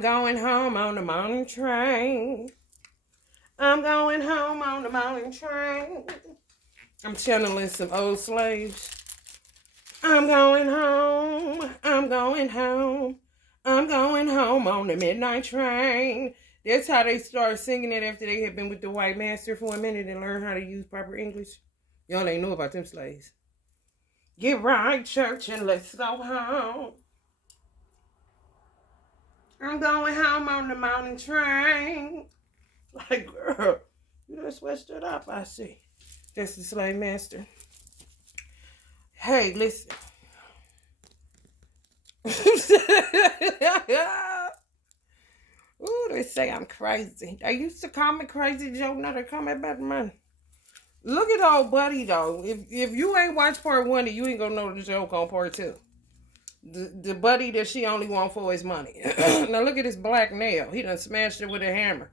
Going home on the morning train. I'm going home on the morning train. I'm channeling some old slaves. I'm going home. I'm going home. I'm going home on the midnight train. That's how they start singing it after they had been with the white master for a minute and learn how to use proper English. Y'all ain't know about them slaves. Get right, church, and let's go home. I'm going home on the morning train. Like, girl, you done switched it up, I see. That's the slave master. Hey, listen. Ooh, they say I'm crazy. They used to call me Crazy Joe. Now they call me Bad Man. Look at old buddy though. If you ain't watched part one, you ain't gonna know the joke on part two. The buddy that she only want for his money. Now look at this black nail. He done smashed it with a hammer.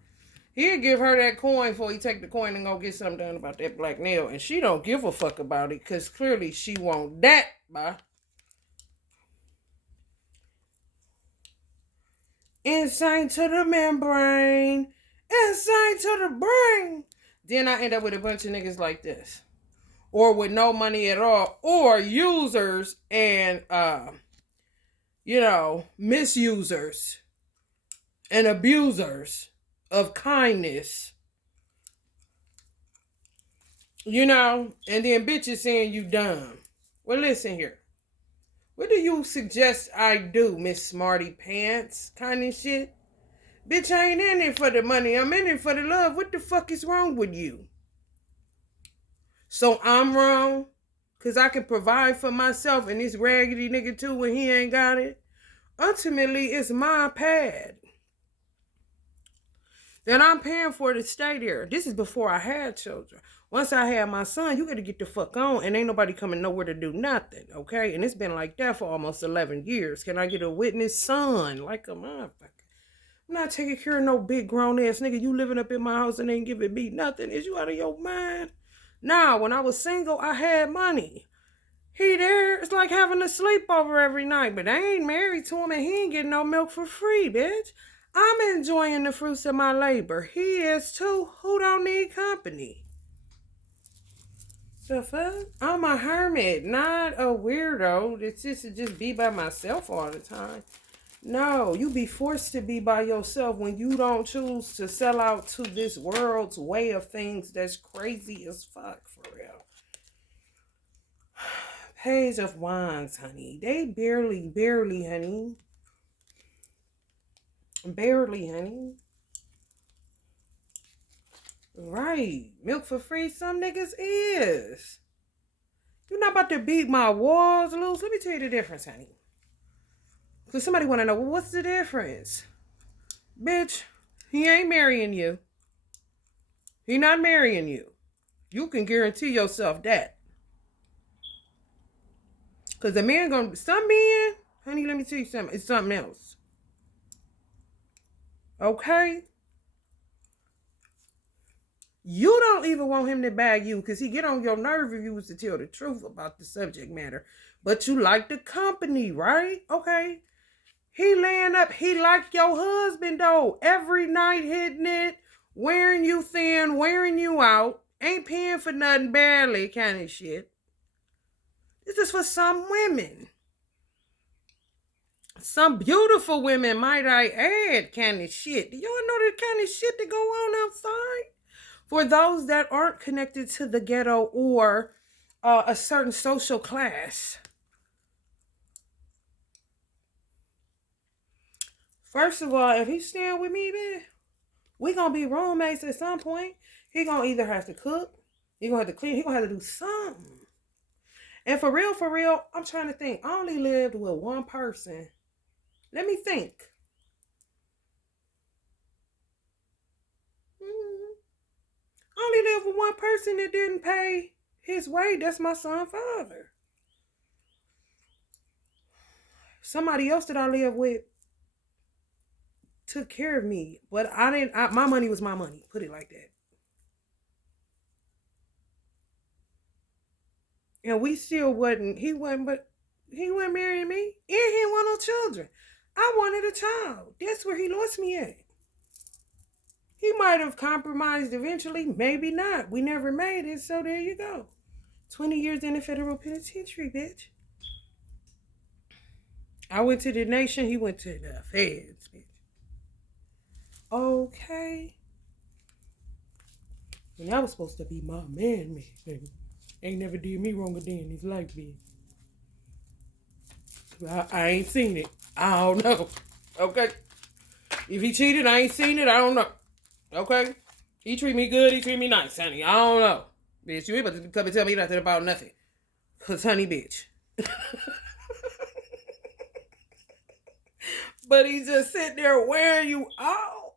He'll give her that coin before he take the coin and go get something done about that black nail. And she don't give a fuck about it because clearly she want that, bye. Insane to the membrane. Insane to the brain. Then I end up with a bunch of niggas like this. Or with no money at all. Or users and, misusers and abusers of kindness. And then bitches saying you dumb. Well, listen here. What do you suggest I do, Miss Smarty Pants? Kind of shit? Bitch, I ain't in it for the money. I'm in it for the love. What the fuck is wrong with you? So I'm wrong? Because I can provide for myself and this raggedy nigga too when he ain't got it? Ultimately, it's my pad that I'm paying for to stay there. This is before I had children. Once I had my son, you got to get the fuck on, and ain't nobody coming nowhere to do nothing, okay? And it's been like that for almost 11 years. Can I get a witness son? Like a motherfucker. I'm not taking care of no big grown ass nigga. You living up in my house and ain't giving me nothing. Is you out of your mind? Nah, when I was single, I had money. He there, it's like having a sleepover every night, but I ain't married to him and he ain't getting no milk for free, bitch. I'm enjoying the fruits of my labor. He is too. Who don't need company? The fuck? I'm a hermit, not a weirdo. It's just to just be by myself all the time. No, you be forced to be by yourself when you don't choose to sell out to this world's way of things that's crazy as fuck, for real. Page of Wands, honey. They barely, honey. Barely, honey. Right. Milk for free, some niggas is. You're not about to beat my walls loose. Let me tell you the difference, honey. Because somebody want to know, well, what's the difference? Bitch, he ain't marrying you. He not marrying you. You can guarantee yourself that. Because the man some men, honey, let me tell you something. It's something else. Okay? You don't even want him to bag you because he get on your nerve if you was to tell the truth about the subject matter. But you like the company, right? Okay. He laying up. He like your husband, though. Every night hitting it, wearing you thin, wearing you out. Ain't paying for nothing, barely kind of shit. This is for some women. Some beautiful women, might I add, kind of shit. Do y'all know the kind of shit that go on outside? For those that aren't connected to the ghetto or a certain social class. First of all, if he's staying with me, man, we gonna be roommates at some point. He gonna either have to cook, he gonna have to clean, he gonna have to do something. And for real, I'm trying to think. I only lived with one person. Let me think. I only lived with one person that didn't pay his way. That's my son's father. Somebody else that I lived with took care of me, but my money was my money. Put it like that. And we still wasn't, he wasn't marrying me. And he didn't want no children. I wanted a child. That's where he lost me at. He might have compromised eventually, maybe not. We never made it, so there you go. 20 years in the federal penitentiary, bitch. I went to the nation, he went to the feds, bitch. Okay. And that was supposed to be my man, baby. Ain't never did me wrong a day in his life, bitch. I ain't seen it. I don't know. Okay. If he cheated, I ain't seen it. I don't know. Okay. He treat me good. He treat me nice, honey. I don't know. Bitch, you ain't about to come and tell me nothing about nothing. Cause honey, bitch. But he just sit there wearing you out,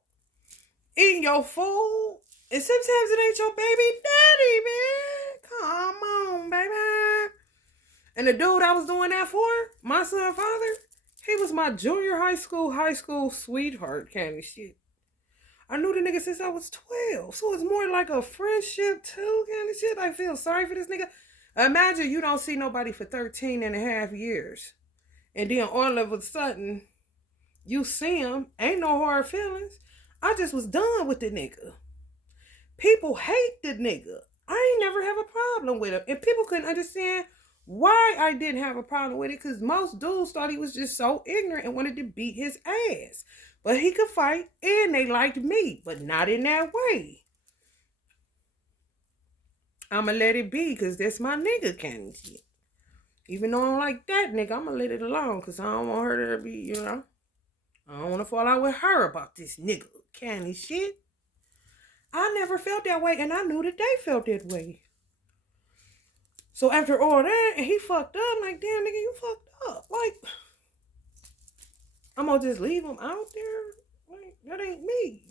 eating your food. And sometimes it ain't your baby daddy, man. Come on, baby. And the dude I was doing that for, my son father, he was my junior high school sweetheart kind of shit. I knew the nigga since I was 12. So it's more like a friendship too kind of shit. I feel sorry for this nigga. Imagine you don't see nobody for 13 and a half years. And then all of a sudden, you see him. Ain't no hard feelings. I just was done with the nigga. People hate the nigga. I ain't never have a problem with him. And people couldn't understand why I didn't have a problem with it, because most dudes thought he was just so ignorant and wanted to beat his ass. But he could fight, and they liked me, but not in that way. I'ma let it be, because that's my nigga kind of shit. Even though I don't like that nigga, I'ma let it alone, because I don't want her to be, you know. I don't want to fall out with her about this nigga kind of shit. I never felt that way, and I knew that they felt that way. So after all that, and he fucked up, I'm like, damn, nigga, you fucked up. Like, I'm gonna just leave him out there? Like, that ain't me.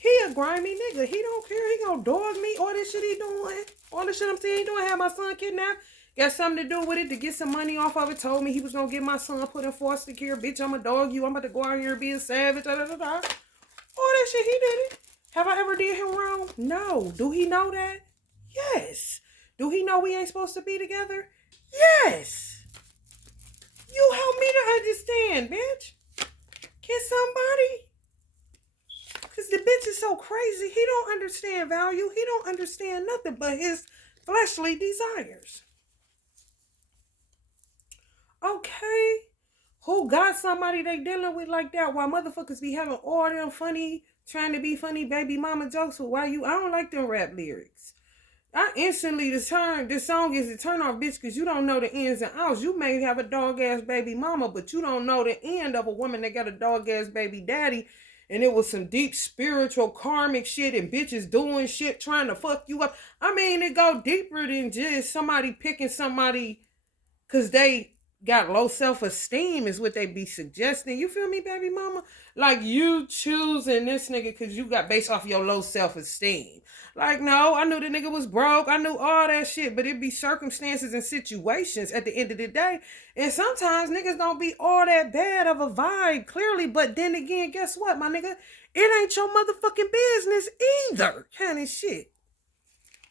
He a grimy nigga. He don't care. He gonna dog me. All this shit he doing. All this shit I'm saying he doing. Have my son kidnapped. Got something to do with it to get some money off of it. Told me he was gonna get my son put in foster care. Bitch, I'm a dog you. I'm about to go out here and be a savage. Da, da, da, da. All that shit, he did it. Have I ever did him wrong? No. Do he know that? Yes. Do he know we ain't supposed to be together? Yes. You help me to understand, bitch. Can somebody? Because the bitch is so crazy. He don't understand value. He don't understand nothing but his fleshly desires. Okay. Who got somebody they dealing with like that while motherfuckers be having all them funny, trying to be funny baby mama jokes? So why you? I don't like them rap lyrics. I instantly this song is a turn off, bitch, because you don't know the ins and outs. You may have a dog ass baby mama, but you don't know the end of a woman that got a dog ass baby daddy. And it was some deep spiritual karmic shit and bitches doing shit trying to fuck you up. I mean, it go deeper than just somebody picking somebody because they got low self-esteem is what they be suggesting. You feel me, baby mama? Like you choosing this nigga because you got based off your low self-esteem. Like, no, I knew the nigga was broke. I knew all that shit, but it be circumstances and situations at the end of the day. And sometimes niggas don't be all that bad of a vibe, clearly. But then again, guess what, my nigga? It ain't your motherfucking business either, kind of shit.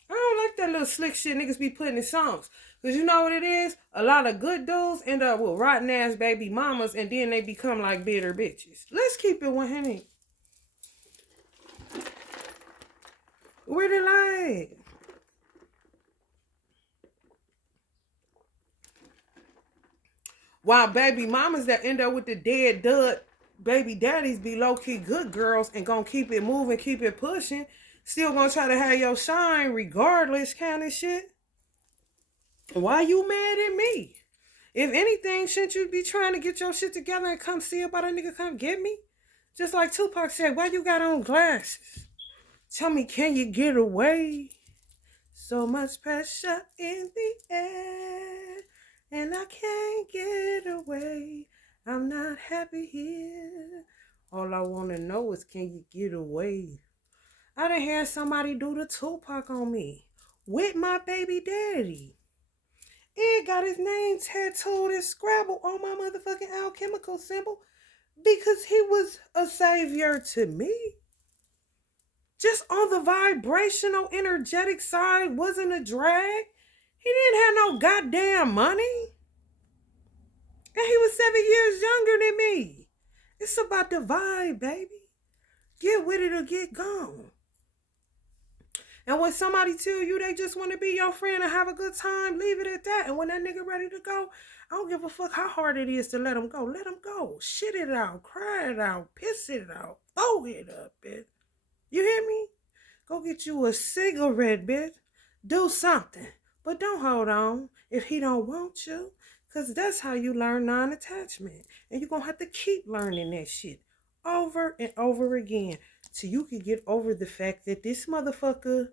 I don't like that little slick shit niggas be putting in songs. Because you know what it is? A lot of good dudes end up with rotten ass baby mamas and then they become like bitter bitches. Let's keep it 100. Where the light? While baby mamas that end up with the dead dud baby daddies be low-key good girls and gonna keep it moving, keep it pushing. Still gonna try to have your shine regardless kind of shit. Why you mad at me? If anything, shouldn't you be trying to get your shit together and come see about a nigga come get me? Just like Tupac said, why you got on glasses? Tell me, can you get away? So much pressure in the air, and I can't get away. I'm not happy here. All I want to know is, can you get away? I done had somebody do the Tupac on me with my baby daddy. And got his name tattooed and scrabbled on my motherfucking alchemical symbol because he was a savior to me. Just on the vibrational, energetic side, wasn't a drag. He didn't have no goddamn money. And he was 7 years younger than me. It's about the vibe, baby. Get with it or get gone. And when somebody tell you they just want to be your friend and have a good time, leave it at that. And when that nigga ready to go, I don't give a fuck how hard it is to let him go. Let him go. Shit it out. Cry it out. Piss it out. Throw it up, bitch. You hear me? Go get you a cigarette, bitch. Do something. But don't hold on if he don't want you. Because that's how you learn non-attachment. And you're going to have to keep learning that shit over and over again till you can get over the fact that this motherfucker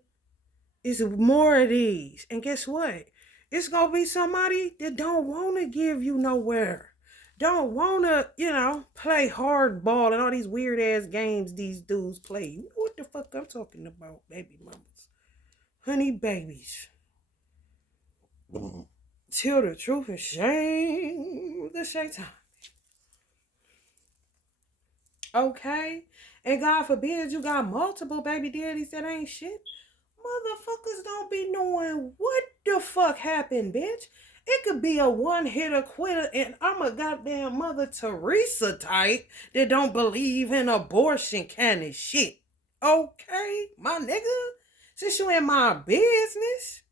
is more of these. And guess what? It's going to be somebody that don't want to give you nowhere. Don't want to, play hardball and all these weird ass games these dudes play. You know what the fuck I'm talking about, baby mamas. Honey babies. Tell the truth and shame the shaitan. Okay? And God forbid you got multiple baby daddies that ain't shit. Motherfuckers don't be knowing what the fuck happened, bitch. It could be a one-hitter quitter, and I'm a goddamn Mother Teresa type that don't believe in abortion kind of shit. Okay, my nigga? Since you in my business,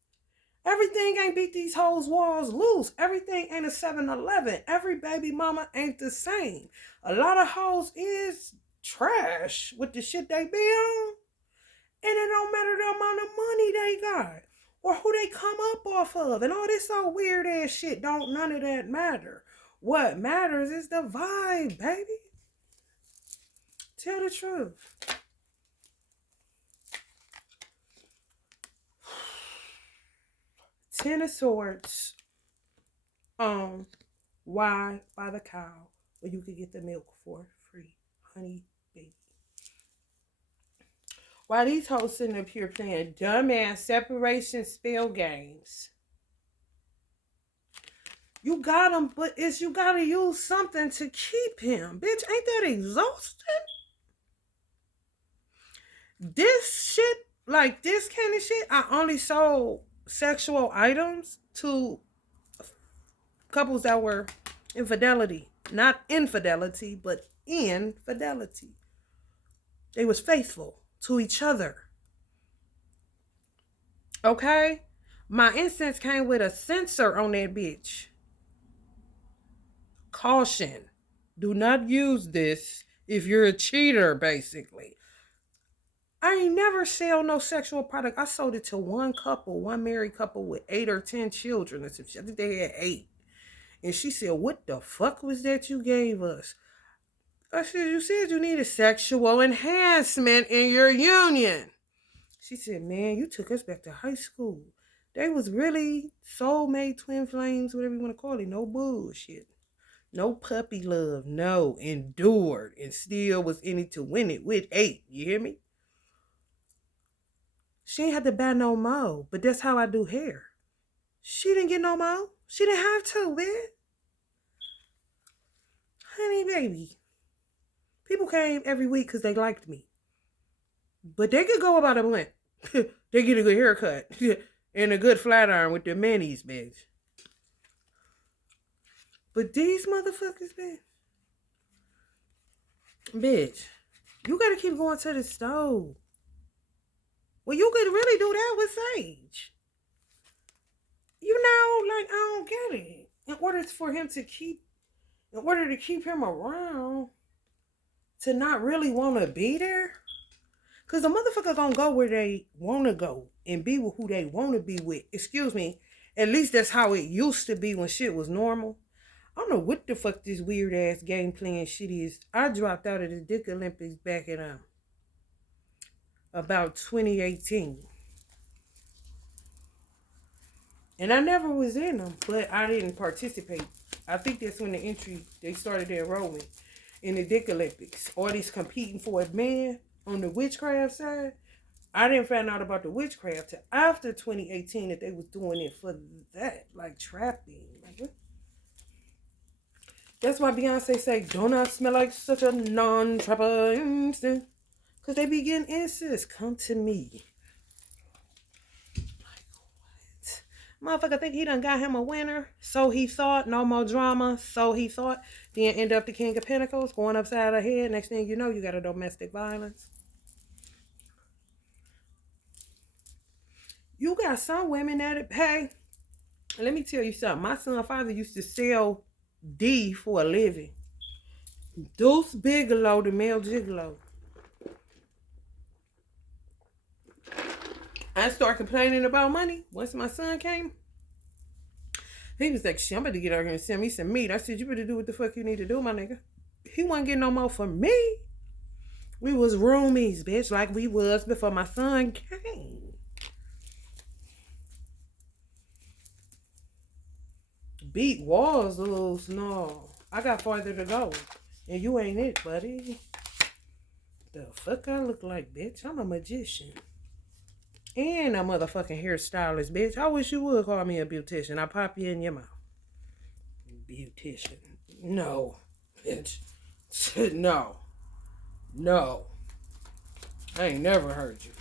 everything ain't beat these hoes walls loose. Everything ain't a 7-Eleven. Every baby mama ain't the same. A lot of hoes is trash with the shit they be on. And it don't matter the amount of money they got or who they come up off of and all this old weird ass shit. Don't none of that matter. What matters is the vibe, baby. Tell the truth. Ten of Swords. Why buy the cow where you could get the milk for free? Honey, baby. Why these hoes sitting up here playing dumbass separation spell games? You got him, but you gotta use something to keep him. Bitch, ain't that exhausting? This shit, like this kind of shit, I only sold sexual items to couples that were infidelity. Not infidelity, but infidelity. They was faithful to each other. Okay? My incense came with a sensor on that bitch. Caution. Do not use this if you're a cheater, basically. I ain't never sell no sexual product. I sold it to one couple, one married couple with 8 or 10 children. I think they had 8. And she said, what the fuck was that you gave us? I said, you said you needed sexual enhancement in your union. She said, man, you took us back to high school. They was really soulmate twin flames, whatever you want to call it. No bullshit. No puppy love. No. Endured. And still was in it to win it with 8. You hear me? She ain't had to buy no more. But that's how I do hair. She didn't get no more. She didn't have to, man. Honey, baby. People came every week because they liked me. But they could go about a month. They get a good haircut. And a good flat iron with their manis, bitch. But these motherfuckers, bitch, you gotta keep going to the stove. Well, you could really do that with Sage. I don't get it. In order to keep him around, to not really want to be there, because the motherfucker gonna go where they want to go and be with who they want to be with. Excuse me. At least that's how it used to be when shit was normal. I don't know what the fuck this weird ass game playing shit is. I dropped out of the Dick Olympics back in about 2018. And I never was in them, but I didn't participate. I think that's when they started the enrollment in the Dick Olympics. All this competing for a man on the witchcraft side. I didn't find out about the witchcraft till after 2018 that they was doing it for that, like trapping. Like what? That's why Beyonce say, "Do not smell like such a non-trapper instant." Because they be getting incest. Come to me. Like, what? Motherfucker think he done got him a winner. So he thought, no more drama. So he thought. Then end up the King of Pentacles going upside her head. Next thing you know, you got a domestic violence. You got some women that pay. Let me tell you something. My son's father used to sell D for a living. Deuce Bigalow, the male gigolo. I started complaining about money once my son came. He was like, shit, I'm about to get out here and send me some meat. I said, you better do what the fuck you need to do, my nigga. He wasn't getting no more from me. We was roomies, bitch, like we was before my son came. Beat walls loose, no. I got farther to go. And you ain't it, buddy. The fuck I look like, bitch? I'm a magician. And a motherfucking hairstylist, bitch. I wish you would call me a beautician. I pop you in your mouth. Beautician. No, bitch. No. No. I ain't never heard you.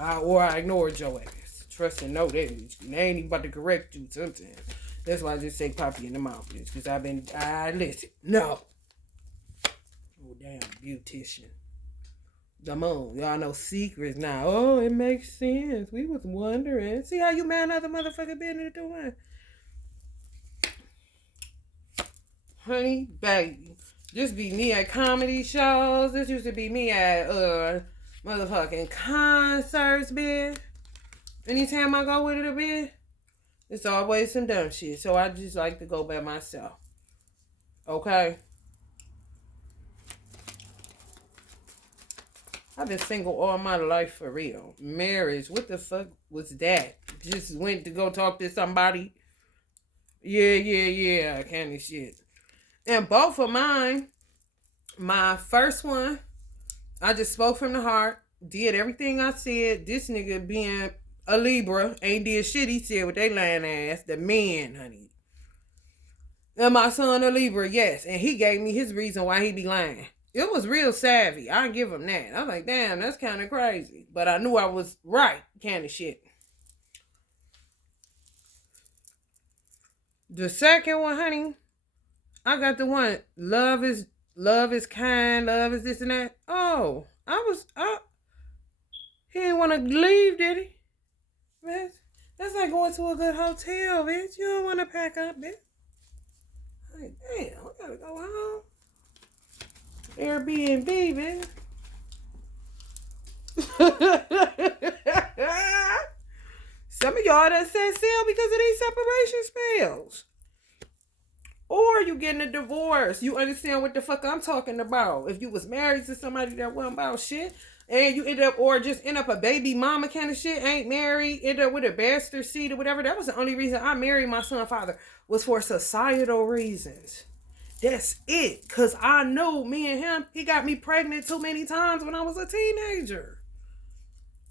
Or I ignored your ass. Trust and know that, bitch. I ain't even about to correct you sometimes. That's why I just say pop you in the mouth, bitch. Because listen. No. Oh, damn, beautician. Come on, y'all know secrets now. Oh, it makes sense. We was wondering. See how you man other motherfucker business doing? Honey, baby. This be me at comedy shows. This used to be me at motherfucking concerts, bitch. Anytime I go with it a bit, it's always some dumb shit. So I just like to go by myself. Okay? I've been single all my life for real. Marriage, what the fuck was that? Just went to go talk to somebody. Yeah, kind of shit. And both of mine, my first one, I just spoke from the heart, did everything I said. This nigga being a Libra, ain't did shit he said with they lying ass. The man, honey. And my son a Libra, yes. And he gave me his reason why he be lying. It was real savvy. I give him that. I was like, damn, that's kind of crazy. But I knew I was right, kind of shit. The second one, honey, I got the one, love is kind, love is this and that. Oh, he didn't want to leave, did he? Bitch, that's like going to a good hotel, bitch. You don't want to pack up, bitch. Like, damn, I gotta go home. Airbnb, man. Some of y'all that said sell because of these separation spells. Or you getting a divorce. You understand what the fuck I'm talking about. If you was married to somebody that wasn't about shit, and you end up, or just end up a baby mama kind of shit, ain't married, end up with a bastard seed or whatever. That was the only reason I married my son's father, was for societal reasons. That's it. Because I know me and him, he got me pregnant too many times when I was a teenager.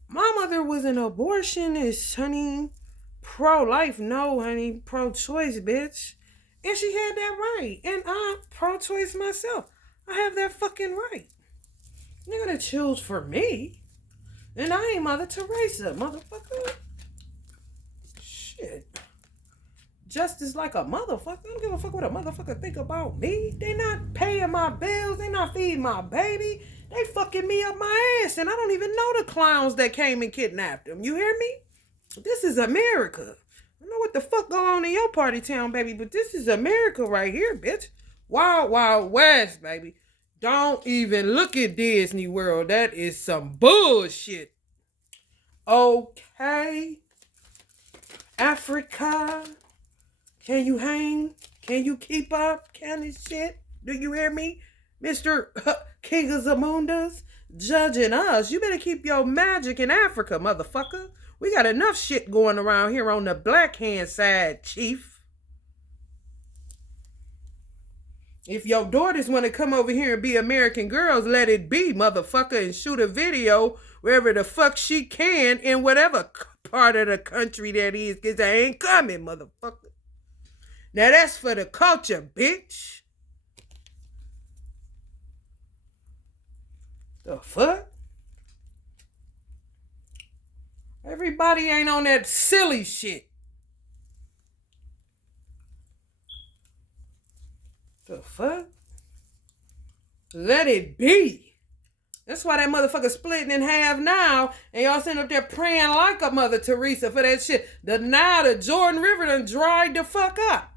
My mother was an abortionist, honey. Pro-life, no, honey. Pro-choice, bitch. And she had that right. And I'm pro-choice myself. I have that fucking right. You're gonna choose for me. And I ain't Mother Teresa, motherfucker. Shit. Justice like a motherfucker. I don't give a fuck what a motherfucker think about me. They not paying my bills. They not feeding my baby. They fucking me up my ass. And I don't even know the clowns that came and kidnapped them. You hear me? This is America. I know what the fuck going on in your party town, baby. But this is America right here, bitch. Wild, wild west, baby. Don't even look at Disney World. That is some bullshit. Okay. Africa. Can you hang? Can you keep up? Kind of shit. Do you hear me? Mr. King of Zamundas? Judging us. You better keep your magic in Africa, motherfucker. We got enough shit going around here on the black hand side, chief. If your daughters want to come over here and be American girls, let it be, motherfucker, and shoot a video wherever the fuck she can in whatever part of the country that is, because I ain't coming, motherfucker. Now that's for the culture, bitch. The fuck? Everybody Everybody ain't on that silly shit. The fuck? Let it be. That's why that motherfucker splitting in half now, and y'all sitting up there praying like a Mother Teresa for that shit. The Jordan River done dried the fuck up.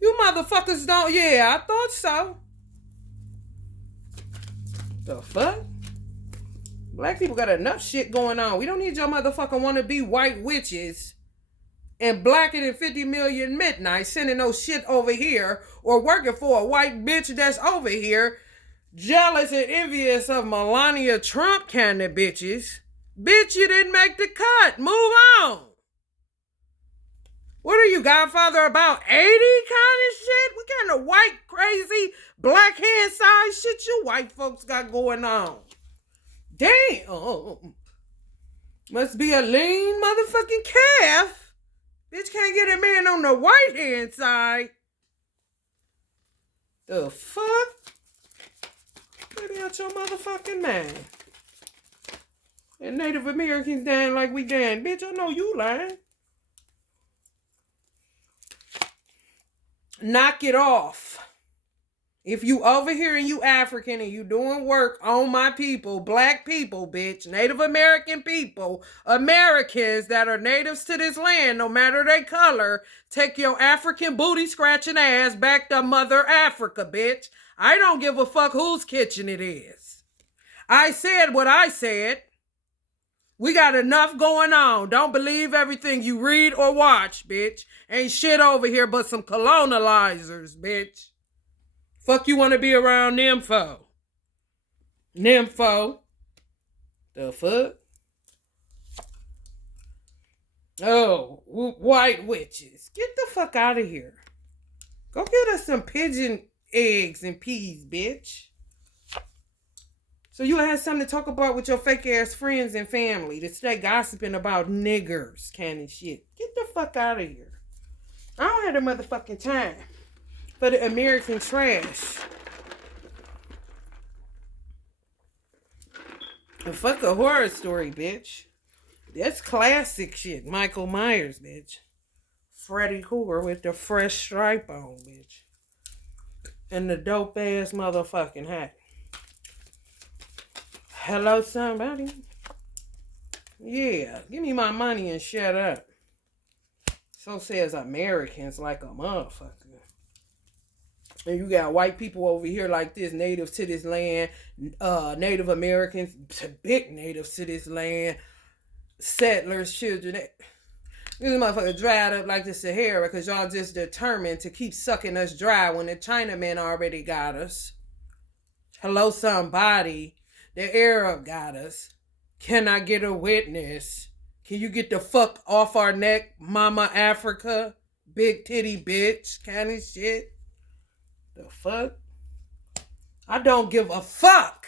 You motherfuckers don't, yeah, I thought so. The fuck? Black people got enough shit going on. We don't need your motherfucking wannabe white witches and blacker than 50 million midnight sending no shit over here or working for a white bitch that's over here jealous and envious of Melania Trump kind of bitches. Bitch, you didn't make the cut. Move on. What are you, Godfather, about 80 kind of shit? What kind of white, crazy, black hand size shit you white folks got going on? Damn. Must be a lean motherfucking calf. Bitch can't get a man on the white hand side. The fuck? Get out your motherfucking mind. And Native Americans dying like we dying. Bitch, I know you lying. Knock it off. If you over here and you African and you doing work on my people, black people, bitch, Native American people, Americans that are natives to this land, no matter their color, take your African booty scratching ass back to Mother Africa, bitch. I don't give a fuck whose kitchen it is. I said what I said. We got enough going on. Don't believe everything you read or watch, bitch. Ain't shit over here but some colonizers, bitch. Fuck you want to be around them for? Nympho. The fuck? Oh, white witches. Get the fuck out of here. Go get us some pigeon eggs and peas, bitch. So you have something to talk about with your fake ass friends and family to stay gossiping about niggers kind of shit. Get the fuck out of here. I don't have the motherfucking time for the American trash. And fuck a horror story, bitch. That's classic shit. Michael Myers, bitch. Freddy Krueger with the fresh stripe on, bitch. And the dope ass motherfucking hat. Hello, somebody? Yeah, give me my money and shut up. So says Americans like a motherfucker. And you got white people over here like this, natives to this land, Native Americans, big natives to this land, settlers, children. This motherfucker dried up like the Sahara because y'all just determined to keep sucking us dry when the Chinamen already got us. Hello, somebody. The Arab got us. Can I get a witness? Can you get the fuck off our neck, Mama Africa? Big titty bitch kind of shit. The fuck? I don't give a fuck.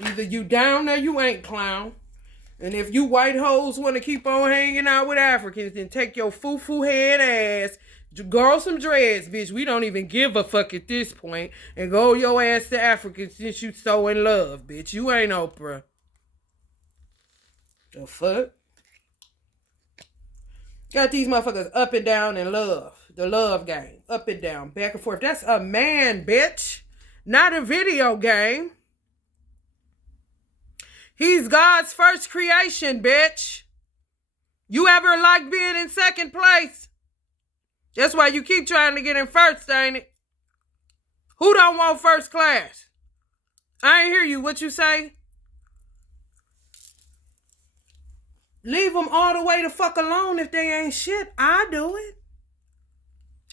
Either you down or you ain't, clown. And if you white hoes want to keep on hanging out with Africans, then take your foo-foo head ass, grow some dreads, bitch. We don't even give a fuck at this point. And go your ass to Africa since you so in love, bitch. You ain't Oprah. The fuck? Got these motherfuckers up and down in love. The love game. Up and down, back and forth. That's a man, bitch. Not a video game. He's God's first creation, bitch. You ever like being in second place? That's why you keep trying to get in first, ain't it? Who don't want first class? I ain't hear you. What you say? Leave them all the way the fuck alone if they ain't shit. I do it.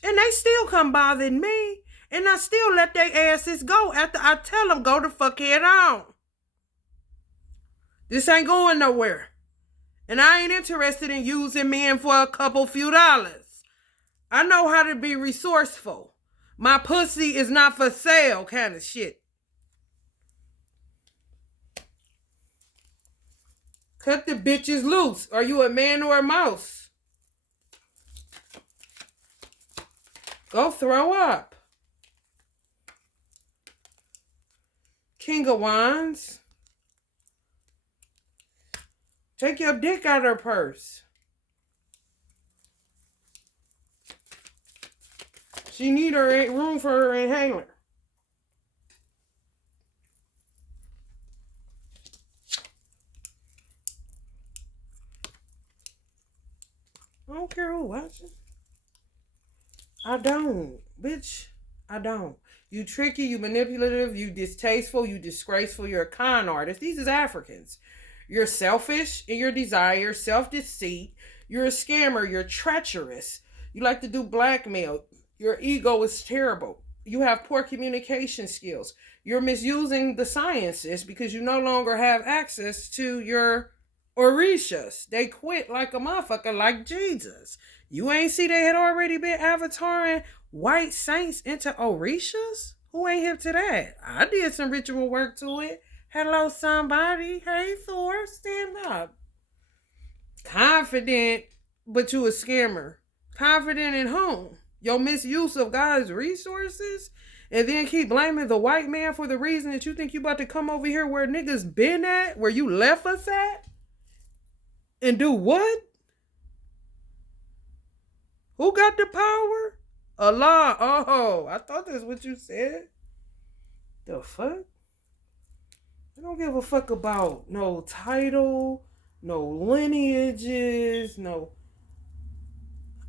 And they still come bothering me. And I still let their asses go after I tell them go the fuck head on. This ain't going nowhere. And I ain't interested in using men for a couple few dollars. I know how to be resourceful. My pussy is not for sale kind of shit. Cut the bitches loose. Are you a man or a mouse? Go throw up. King of Wands. Take your dick out of her purse. She need her room for her inhaler. I don't care who watching. I don't. Bitch, I don't. You tricky, you manipulative, you distasteful, you disgraceful, you're a con artist. These is Africans. You're selfish in your desire, self-deceit. You're a scammer, you're treacherous. You like to do blackmail. Your ego is terrible. You have poor communication skills. You're misusing the sciences because you no longer have access to your Orishas. They quit like a motherfucker, like Jesus. You ain't see they had already been avataring white saints into Orishas? Who ain't hip to that? I did some ritual work to it. Hello, somebody. Hey, Thor, stand up. Confident, but you a scammer. Confident in whom? Your misuse of God's resources? And then keep blaming the white man for the reason that you think you about to come over here where niggas been at? Where you left us at? And do what? Who got the power? Allah. Oh, I thought that's what you said. The fuck? I don't give a fuck about no title, no lineages, no.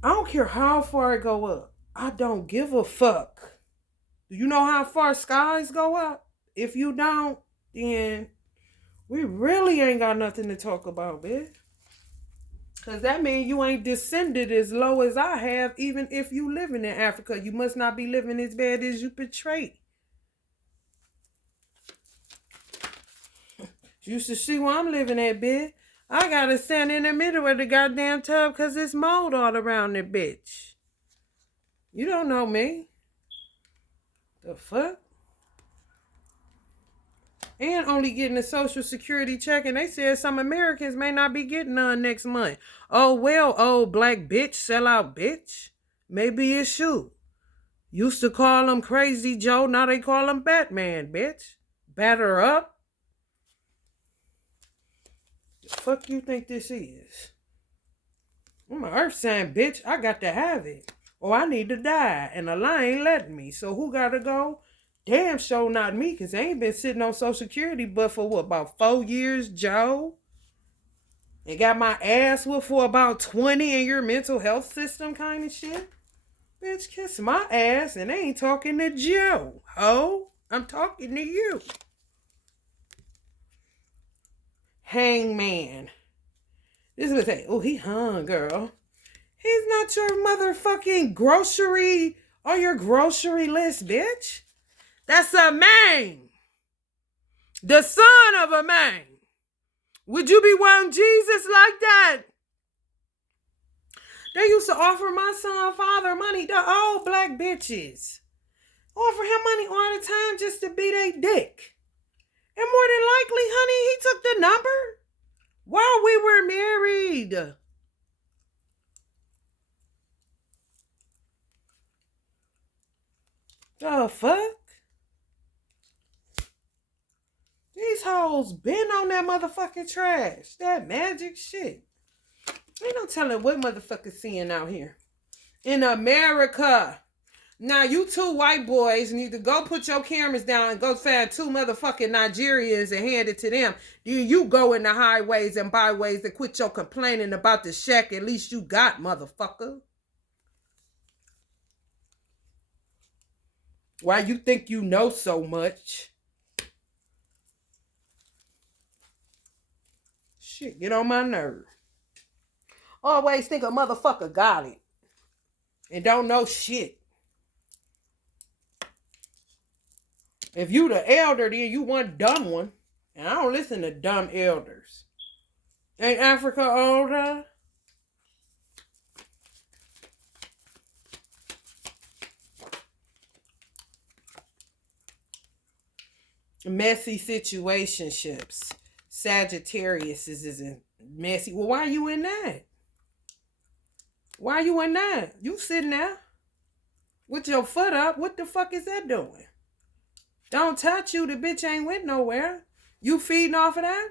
I don't care how far it go up. I don't give a fuck. Do you know how far skies go up? If you don't, then we really ain't got nothing to talk about, bitch. Because that means you ain't descended as low as I have, even if you living in Africa. You must not be living as bad as you portray. You should see where I'm living at, bitch. I gotta stand in the middle of the goddamn tub because it's mold all around it, bitch. You don't know me. The fuck? And only getting a social security check, and they said some Americans may not be getting none next month. Oh, well, old black bitch, sellout bitch. Maybe it's you. Used to call him Crazy Joe, now they call him Batman, bitch. Batter up. The fuck you think this is? I'm an earth sign, bitch. I got to have it. Or I need to die, and Allah ain't letting me. So who gotta go? Damn sure not me, because I ain't been sitting on Social Security but for what, about 4 years, Joe? And got my ass whooped for about 20 in your mental health system kind of shit? Bitch, kiss my ass, and I ain't talking to Joe, ho. I'm talking to you. Hangman. This is what say, oh, he hung, girl. He's not your motherfucking grocery on your grocery list, bitch. That's a man. The son of a man. Would you be wanting Jesus like that? They used to offer my son father money, the old black bitches. Offer him money all the time just to be their dick. And more than likely, honey, he took the number while we were married. The fuck? These hoes been on that motherfucking trash. That magic shit. Ain't no telling what motherfuckers seeing out here. In America. Now, you two white boys need to go put your cameras down and go find 2 motherfucking Nigerians and hand it to them. Then you go in the highways and byways and quit your complaining about the shack at least you got, motherfucker. Why you think you know so much? Shit, get on my nerve. Always think a motherfucker got it. And don't know shit. If you the elder, then you one dumb one. And I don't listen to dumb elders. Ain't Africa older? Messy situationships. Sagittarius is in messy. Well, why you in that? Why you in that? You sitting there with your foot up. What the fuck is that doing? Don't touch you. The bitch ain't went nowhere. You feeding off of that?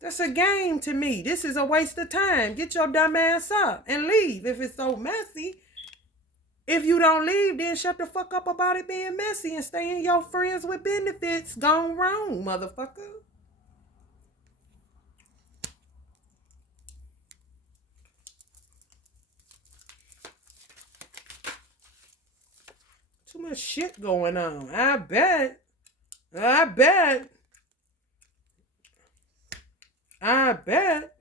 That's a game to me. This is a waste of time. Get your dumb ass up and leave if it's so messy. If you don't leave, then shut the fuck up about it being messy and stay in your friends with benefits gone wrong, motherfucker. Too much shit going on. I bet. I bet. I bet.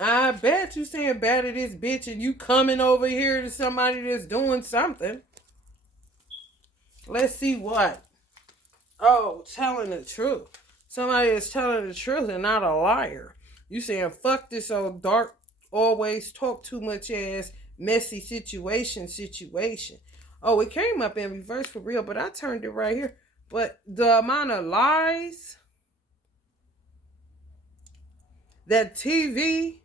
I bet you saying bad to this bitch and you coming over here to somebody that's doing something. Let's see what. Oh, telling the truth. Somebody that's telling the truth and not a liar. You saying fuck this old dark, always talk too much ass, messy situation. Oh, it came up in reverse for real, but I turned it right here. But the amount of lies that TV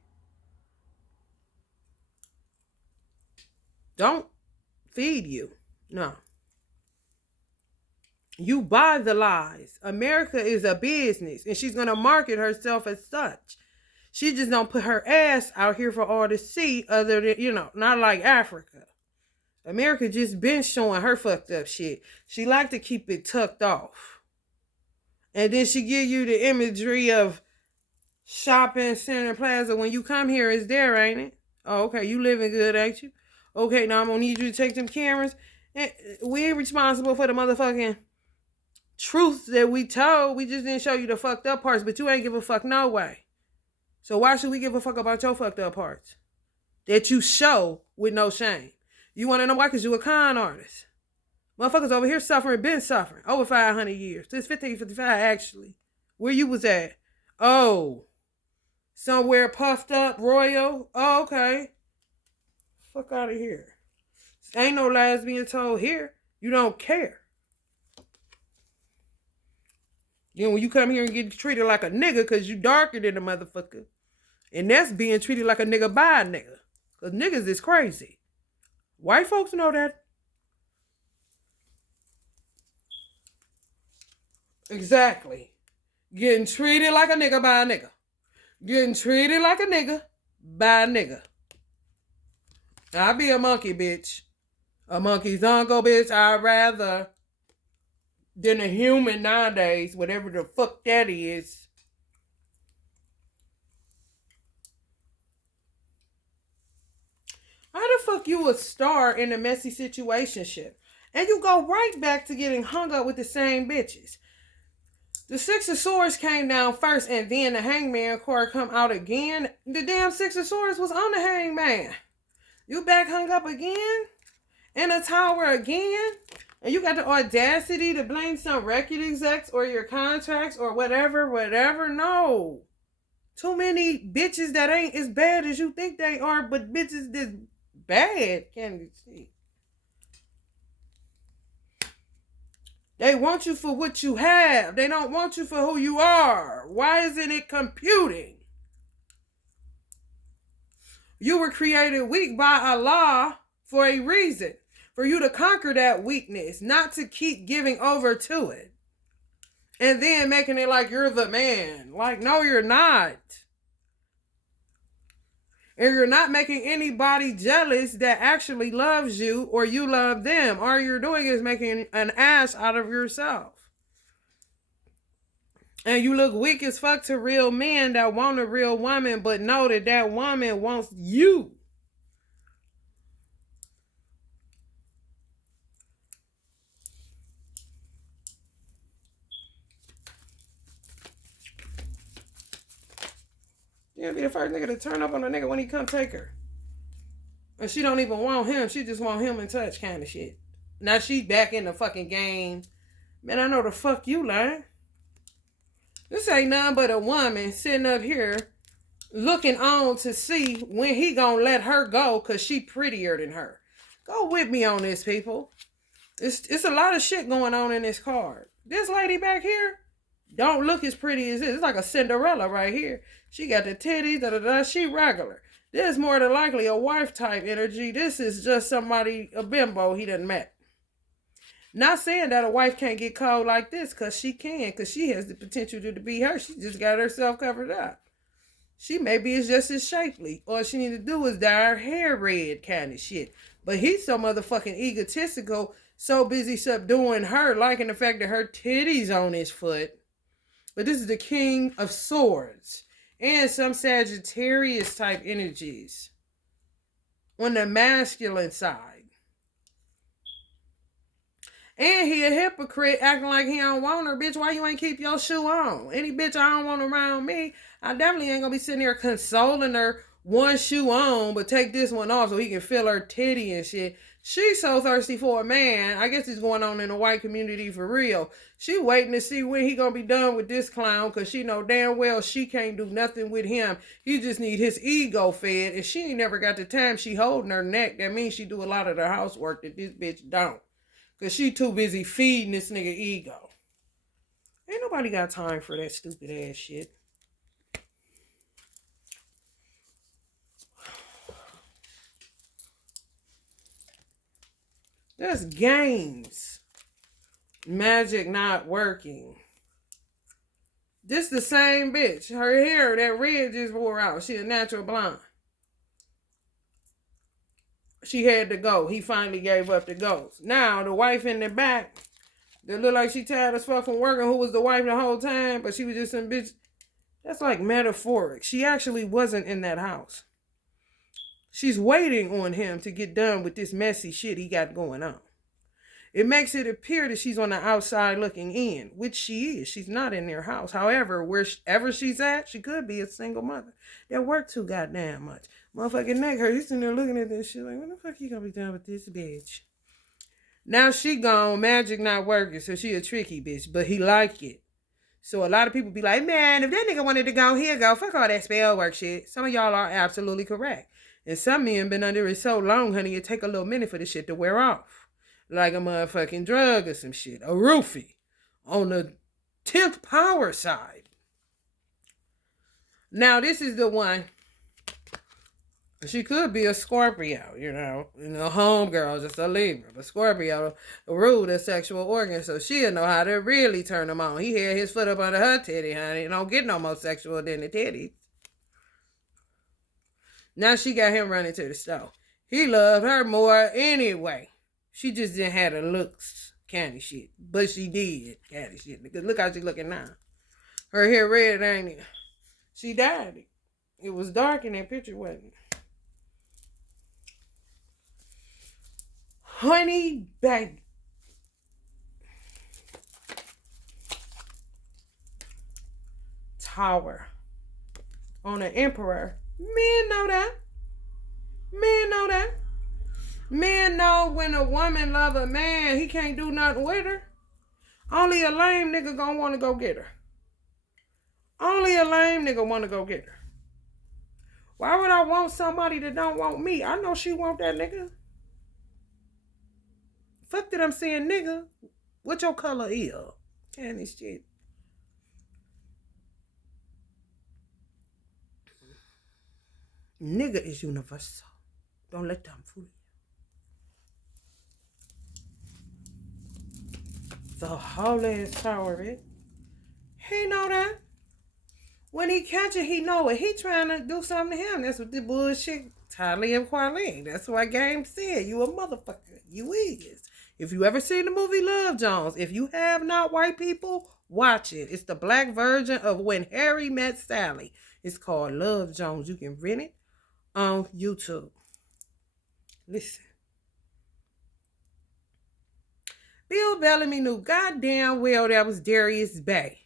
don't feed you. No. You buy the lies. America is a business and she's going to market herself as such. She just don't put her ass out here for all to see other than, not like Africa. America just been showing her fucked up shit. She like to keep it tucked off. And then she give you the imagery of shopping center plaza. When you come here, it's there, ain't it? Oh, okay. You living good, ain't you? Okay, now I'm going to need you to take them cameras. And we ain't responsible for the motherfucking truth that we told. We just didn't show you the fucked up parts, but you ain't give a fuck no way. So why should we give a fuck about your fucked up parts that you show with no shame? You want to know why? Because you a con artist. Motherfuckers over here suffering, been suffering over 500 years. Since 1555, actually. Where you was at? Oh, somewhere puffed up, royal. Oh, okay. Fuck out of here. Ain't no lies being told here. You don't care. When you come here and get treated like a nigga because you darker than a motherfucker. And that's being treated like a nigga by a nigga. Because niggas is crazy. White folks know that. Exactly. Getting treated like a nigga by a nigga. Getting treated like a nigga by a nigga. I be a monkey, bitch. A monkey's uncle, bitch. I'd rather than a human nowadays, whatever the fuck that is. How the fuck you a star in a messy situationship? And you go right back to getting hung up with the same bitches. The Six of Swords came down first and then the Hangman card come out again. The damn Six of Swords was on the Hangman. You back hung up again? In a tower again? And you got the audacity to blame some record execs or your contracts or whatever. No. Too many bitches that ain't as bad as you think they are, but bitches this bad, can you see? They want you for what you have. They don't want you for who you are. Why isn't it computing? You were created weak by Allah for a reason. For you to conquer that weakness, not to keep giving over to it. And then making it like you're the man. Like, no, you're not. And you're not making anybody jealous that actually loves you or you love them. All you're doing is making an ass out of yourself. And you look weak as fuck to real men that want a real woman, but know that that woman wants you. You'll be the first nigga to turn up on a nigga when he come take her. And she don't even want him. She just want him in touch kind of shit. Now she back in the fucking game. Man, I know the fuck you lying. This ain't nothing but a woman sitting up here looking on to see when he gonna let her go because she prettier than her. Go with me on this, people. It's a lot of shit going on in this card. This lady back here don't look as pretty as this. It's like a Cinderella right here. She got the titties, she regular. This is more than likely a wife type energy. This is just somebody, a bimbo he done met. Not saying that a wife can't get cold like this, because she can, because she has the potential to be her. She just got herself covered up. She maybe is just as shapely. All she need to do is dye her hair red kind of shit. But he's so motherfucking egotistical, so busy subduing her, liking the fact that her titties on his foot. But this is the King of Swords. And some Sagittarius type energies. On the masculine side. And he a hypocrite acting like he don't want her. Bitch, why you ain't keep your shoe on? Any bitch I don't want around me, I definitely ain't gonna be sitting there consoling her one shoe on, but take this one off so he can feel her titty and shit. She's so thirsty for a man. I guess it's going on in the white community for real. She waiting to see when he gonna be done with this clown, because she know damn well she can't do nothing with him. He just need his ego fed, and she ain't never got the time. She holding her neck. That means she do a lot of the housework that this bitch don't. Because she too busy feeding this nigga ego. Ain't nobody got time for that stupid ass shit. That's games. Magic not working. This the same bitch. Her hair, that red just wore out. She a natural blonde. She had to go. He finally gave up the ghost. Now, the wife in the back, that look like she tired as fuck from working, who was the wife the whole time, but she was just some bitch. That's like metaphoric. She actually wasn't in that house. She's waiting on him to get done with this messy shit he got going on. It makes it appear that she's on the outside looking in, which she is. She's not in their house. However, wherever she's at, she could be a single mother that worked too goddamn much. Motherfucking neck hurt. He's sitting there looking at this shit like, when the fuck you gonna be done with this bitch? Now she gone, magic not working, so she a tricky bitch, but he like it. So a lot of people be like, man, if that nigga wanted to go, he'll go. Fuck all that spell work shit. Some of y'all are absolutely correct. And some men been under it so long, honey, it take a little minute for the shit to wear off. Like a motherfucking drug or some shit. A roofie. On the 10th power side. Now this is the one. She could be a Scorpio, you know, homegirl, just a Libra. But Scorpio rule the sexual organ, so she'll know how to really turn him on. He had his foot up under her titty, honey. Don't get no more sexual than the titties. Now she got him running to the store. He loved her more anyway. She just didn't have the looks kind of shit. But she did kind of shit. Because look how she looking now. Her hair red, ain't it? She dyed. It was dark in that picture, wasn't it? Honey bag. Tower. On an emperor. Men know that. Men know that. Men know when a woman love a man, he can't do nothing with her. Only a lame nigga gonna want to go get her. Only a lame nigga want to go get her. Why would I want somebody that don't want me? I know she want that nigga. Fuck that I'm saying nigga. What your color is? And this shit. Nigga is universal. Don't let them fool you. The whole ass tower, it. He know that. When he catch it, he know it. He trying to do something to him. That's what the bullshit Tylee and Qualeen. That's why Game said. You a motherfucker. You is. If you ever seen the movie Love Jones, if you have not, white people, watch it. It's the black version of When Harry Met Sally. It's called Love Jones. You can rent it on YouTube. Listen. Bill Bellamy knew goddamn well that was Darius Bay.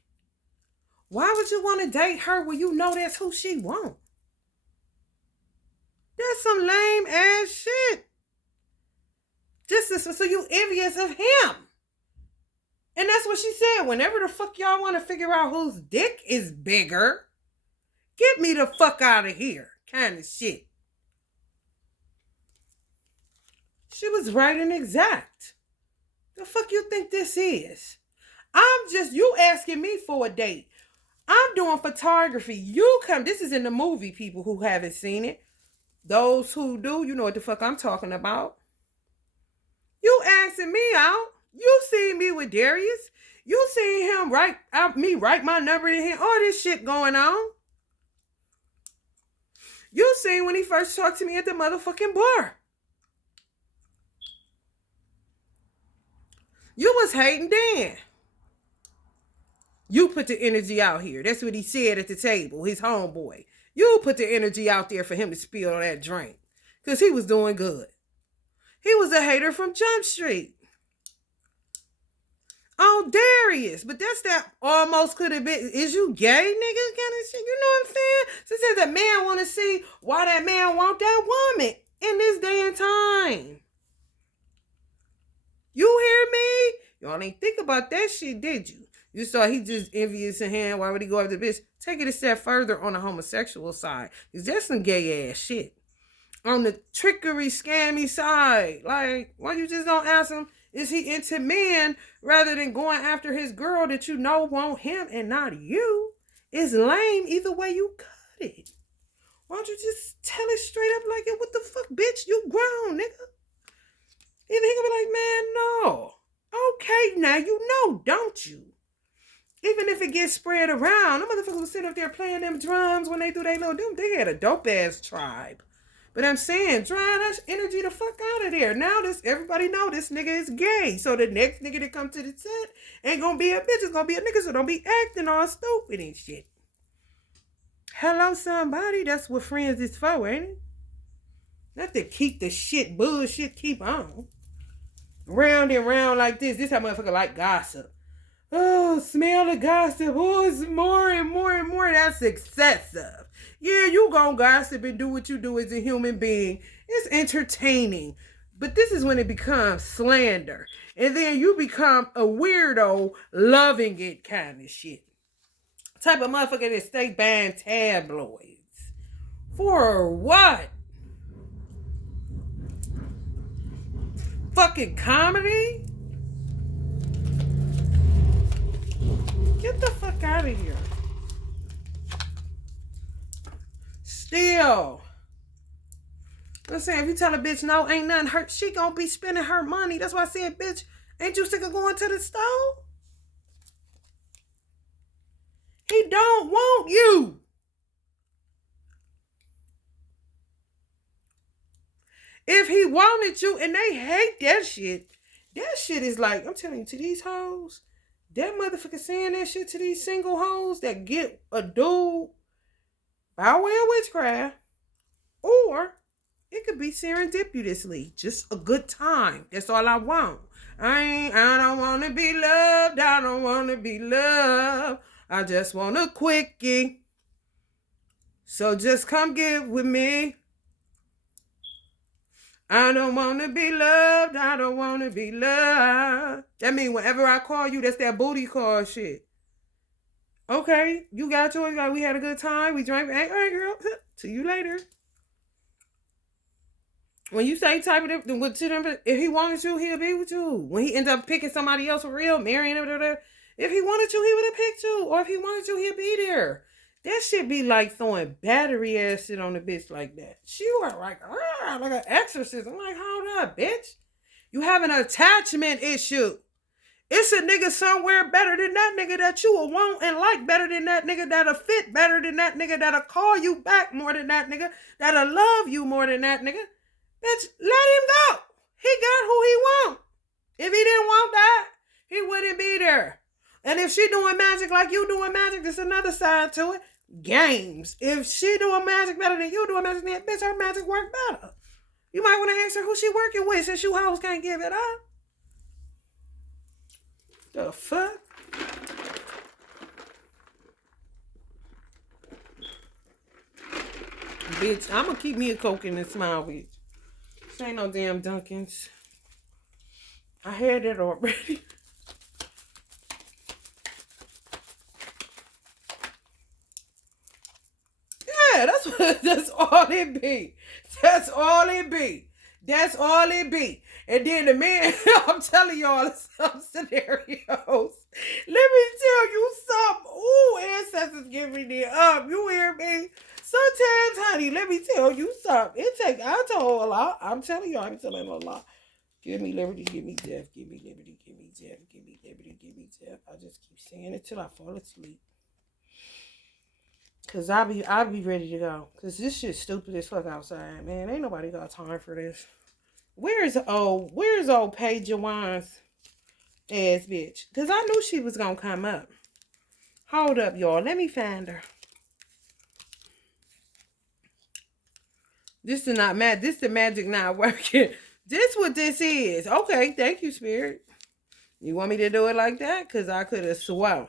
Why would you want to date her when you know that's who she want? That's some lame ass shit. Just so you envious of him. And that's what she said. Whenever the fuck y'all want to figure out whose dick is bigger, get me the fuck out of here. Kind of shit. She was right and exact. The fuck you think this is? You asking me for a date. I'm doing photography. You come, this is in the movie, people who haven't seen it. Those who do, you know what the fuck I'm talking about. You asking me out. You seen me with Darius. You seen him write my number to him. All this shit going on. You seen when he first talked to me at the motherfucking bar. You was hating then. You put the energy out here. That's what he said at the table, his homeboy. You put the energy out there for him to spill on that drink. Because he was doing good. He was a hater from Jump Street. Oh, Darius. But that's that almost could have been. Is you gay, nigga? Kind of shit. You know what I'm saying? So says that man want to see why that man want that woman in this day and time. You hear me? Y'all ain't think about that shit, did you? You saw he just envious in him. Why would he go after the bitch? Take it a step further on the homosexual side. Because that's some gay ass shit. On the trickery, scammy side. Like, why you just don't ask him, is he into men rather than going after his girl that you know want him and not you? It's lame either way you cut it. Why don't you just tell it straight up like it? What the fuck, bitch? You grown, nigga. Either he gonna be like, man, no. Okay, now you know, don't you? Even if it gets spread around, them motherfuckers was sitting up there playing them drums when they do they little doom. They had a dope ass tribe. But I'm saying, dry that energy the fuck out of there. Now everybody know this nigga is gay. So the next nigga that come to the set ain't gonna be a bitch, it's gonna be a nigga, so don't be acting all stupid and shit. Hello, somebody. That's what friends is for, ain't it? Not to keep the shit bullshit keep on. Round and round like this. This how motherfucker like gossip. Oh, smell the gossip. Oh, it's more and more and more. That's excessive. Yeah, you gonna gossip and do what you do as a human being. It's entertaining. But this is when it becomes slander. And then you become a weirdo loving it kind of shit. Type of motherfucker that stay buying tabloids. For what? Fucking comedy? Get the fuck out of here. Still. I'm saying, if you tell a bitch no, ain't nothing hurt, she gonna be spending her money. That's why I said, bitch, ain't you sick of going to the store? He don't want you. If he wanted you, and they hate that shit is like, I'm telling you, to these hoes, that motherfucker saying that shit to these single hoes that get a dude by way of witchcraft, or it could be serendipitously, just a good time. That's all I want. I don't want to be loved. I don't want to be loved. I just want a quickie. So just come get with me. I don't want to be loved. I don't want to be loved. That means whenever I call you, that's that booty call shit. Okay, you got yours. Like, we had a good time. We drank. Hey, all right, girl. See you later. When you say type of them, if he wanted you, he'll be with you. When he ends up picking somebody else for real, marrying him, if he wanted you, he would have picked you. Or if he wanted you, he'll be there. That shit be like throwing battery ass shit on the bitch like that. She was like an exorcism. I'm like, hold up, bitch. You have an attachment issue. It's a nigga somewhere better than that nigga that you will want and like better than that nigga that'll fit better than that nigga that'll call you back more than that nigga that'll love you more than that nigga. Bitch, let him go. He got who he want. If he didn't want that, he wouldn't be there. And if she doing magic like you doing magic, there's another side to it. Games. If she doing magic better than you doing magic, then bitch, her magic work better. You might want to ask her who she working with since you hoes can't give it up. The fuck? Bitch, I'm gonna keep me a Coke in this smile, bitch. This ain't no damn Dunkins. I had it already. Yeah, that's all it be. That's all it be. That's all it be. And then the man, I'm telling y'all some scenarios. Let me tell you something. Ooh, ancestors giving it up. You hear me? Sometimes, honey, let me tell you something. I told a lot. I'm telling y'all, I'm telling a lot. Give me liberty, give me death, give me liberty, give me death, give me liberty, give me death. I just keep saying it till I fall asleep. Cause I'll be ready to go. Cause this shit's stupid as fuck outside, man. Ain't nobody got time for this. Where's old Paige Wines ass bitch? Cause I knew she was gonna come up. Hold up, y'all. Let me find her. This is not mad. This the magic not working. This what this is. Okay, thank you, Spirit. You want me to do it like that? Cause I could have sworn.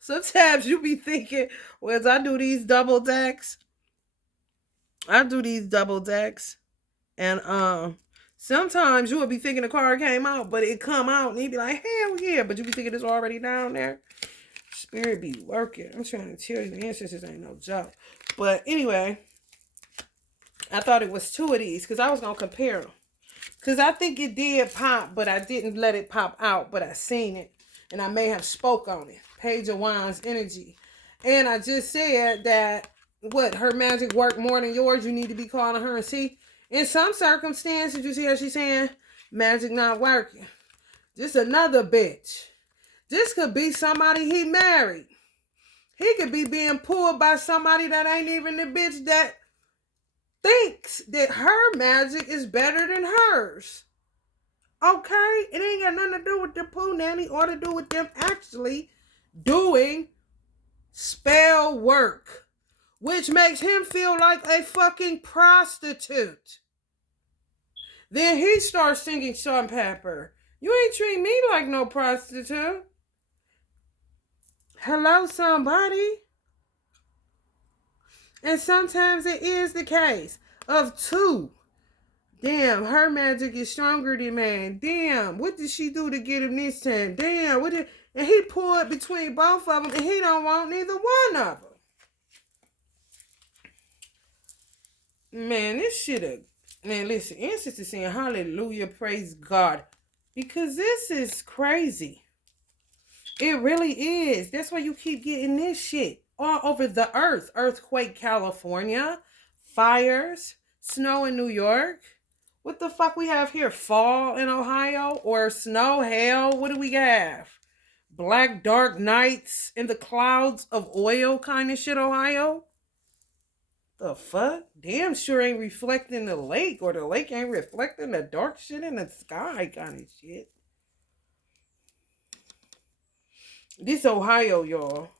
Sometimes you be thinking, well, as I do these double decks, and sometimes you will be thinking the card came out, but it come out, and you be like, hell yeah, but you be thinking it's already down there. Spirit be working. I'm trying to tell you, the ancestors ain't no joke. But anyway, I thought it was two of these because I was gonna compare them. Because I think it did pop, but I didn't let it pop out, but I seen it. And I may have spoke on it. Page of Wands energy. And I just said that, her magic work more than yours, you need to be calling her and see. In some circumstances, you see how she's saying, magic not working. Just another bitch. This could be somebody he married. He could be being pulled by somebody that ain't even the bitch that thinks that her magic is better than hers. Okay? It ain't got nothing to do with the poo nanny or to do with them actually doing spell work, which makes him feel like a fucking prostitute. Then he starts singing Salt Pepper. You ain't treat me like no prostitute. Hello, somebody. And sometimes it is the case of two. Damn, her magic is stronger than mine. Damn, what did she do to get him this time? Damn, and he pulled between both of them, and he don't want neither one of them. Man, this shit, man, listen, ancestors saying hallelujah, praise God, because this is crazy. It really is. That's why you keep getting this shit all over the earth. Earthquake, California, fires, snow in New York. What the fuck we have here? Fall in Ohio or snow, hail? What do we have? Black dark nights in the clouds of oil kind of shit, Ohio? The fuck? Damn sure ain't reflecting the lake, or the lake ain't reflecting the dark shit in the sky kind of shit. This Ohio, y'all.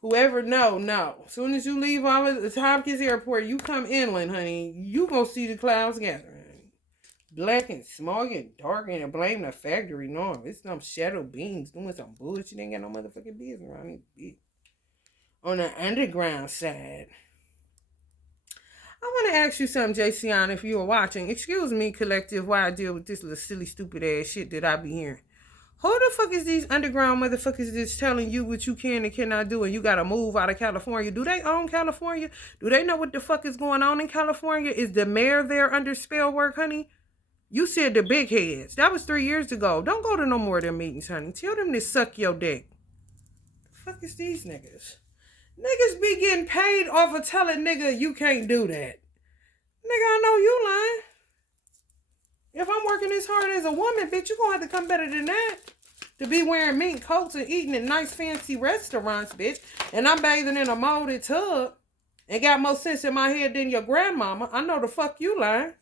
Whoever know. As soon as you leave all of the Hopkins Airport, you come inland, honey. You gonna see the clouds gathering. Black and smog and dark and blame the factory. No, it's some shadow beings doing some bullshit. Ain't got no motherfucking business around here. On the underground side. I want to ask you something, JCon, if you were watching. Excuse me, collective, why I deal with this little silly, stupid ass shit that I be hearing. Who the fuck is these underground motherfuckers that's telling you what you can and cannot do and you gotta move out of California? Do they own California? Do they know what the fuck is going on in California? Is the mayor there under spell work, honey? You said the big heads. That was 3 years ago. Don't go to no more of them meetings, honey. Tell them to suck your dick. The fuck is these niggas? Niggas be getting paid off of telling nigga you can't do that. Nigga, I know you lying. If I'm working this hard as a woman, bitch, you gonna have to come better than that. To be wearing mink coats and eating in nice fancy restaurants, bitch. And I'm bathing in a molded tub and got more sense in my head than your grandmama. I know the fuck you lying.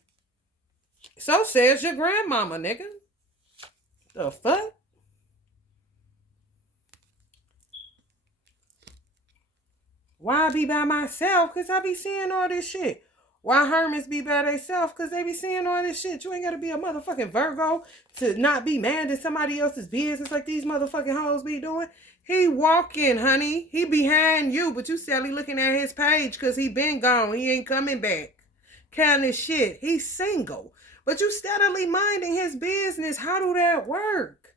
So says your grandmama, nigga. The fuck? Why I be by myself? Because I be seeing all this shit. Why hermits be by themselves? Because they be seeing all this shit. You ain't got to be a motherfucking Virgo to not be mad at somebody else's business like these motherfucking hoes be doing. He walking, honey. He behind you, but you steadily looking at his page because he been gone. He ain't coming back. Kind of shit. He's single. But you steadily minding his business. How do that work?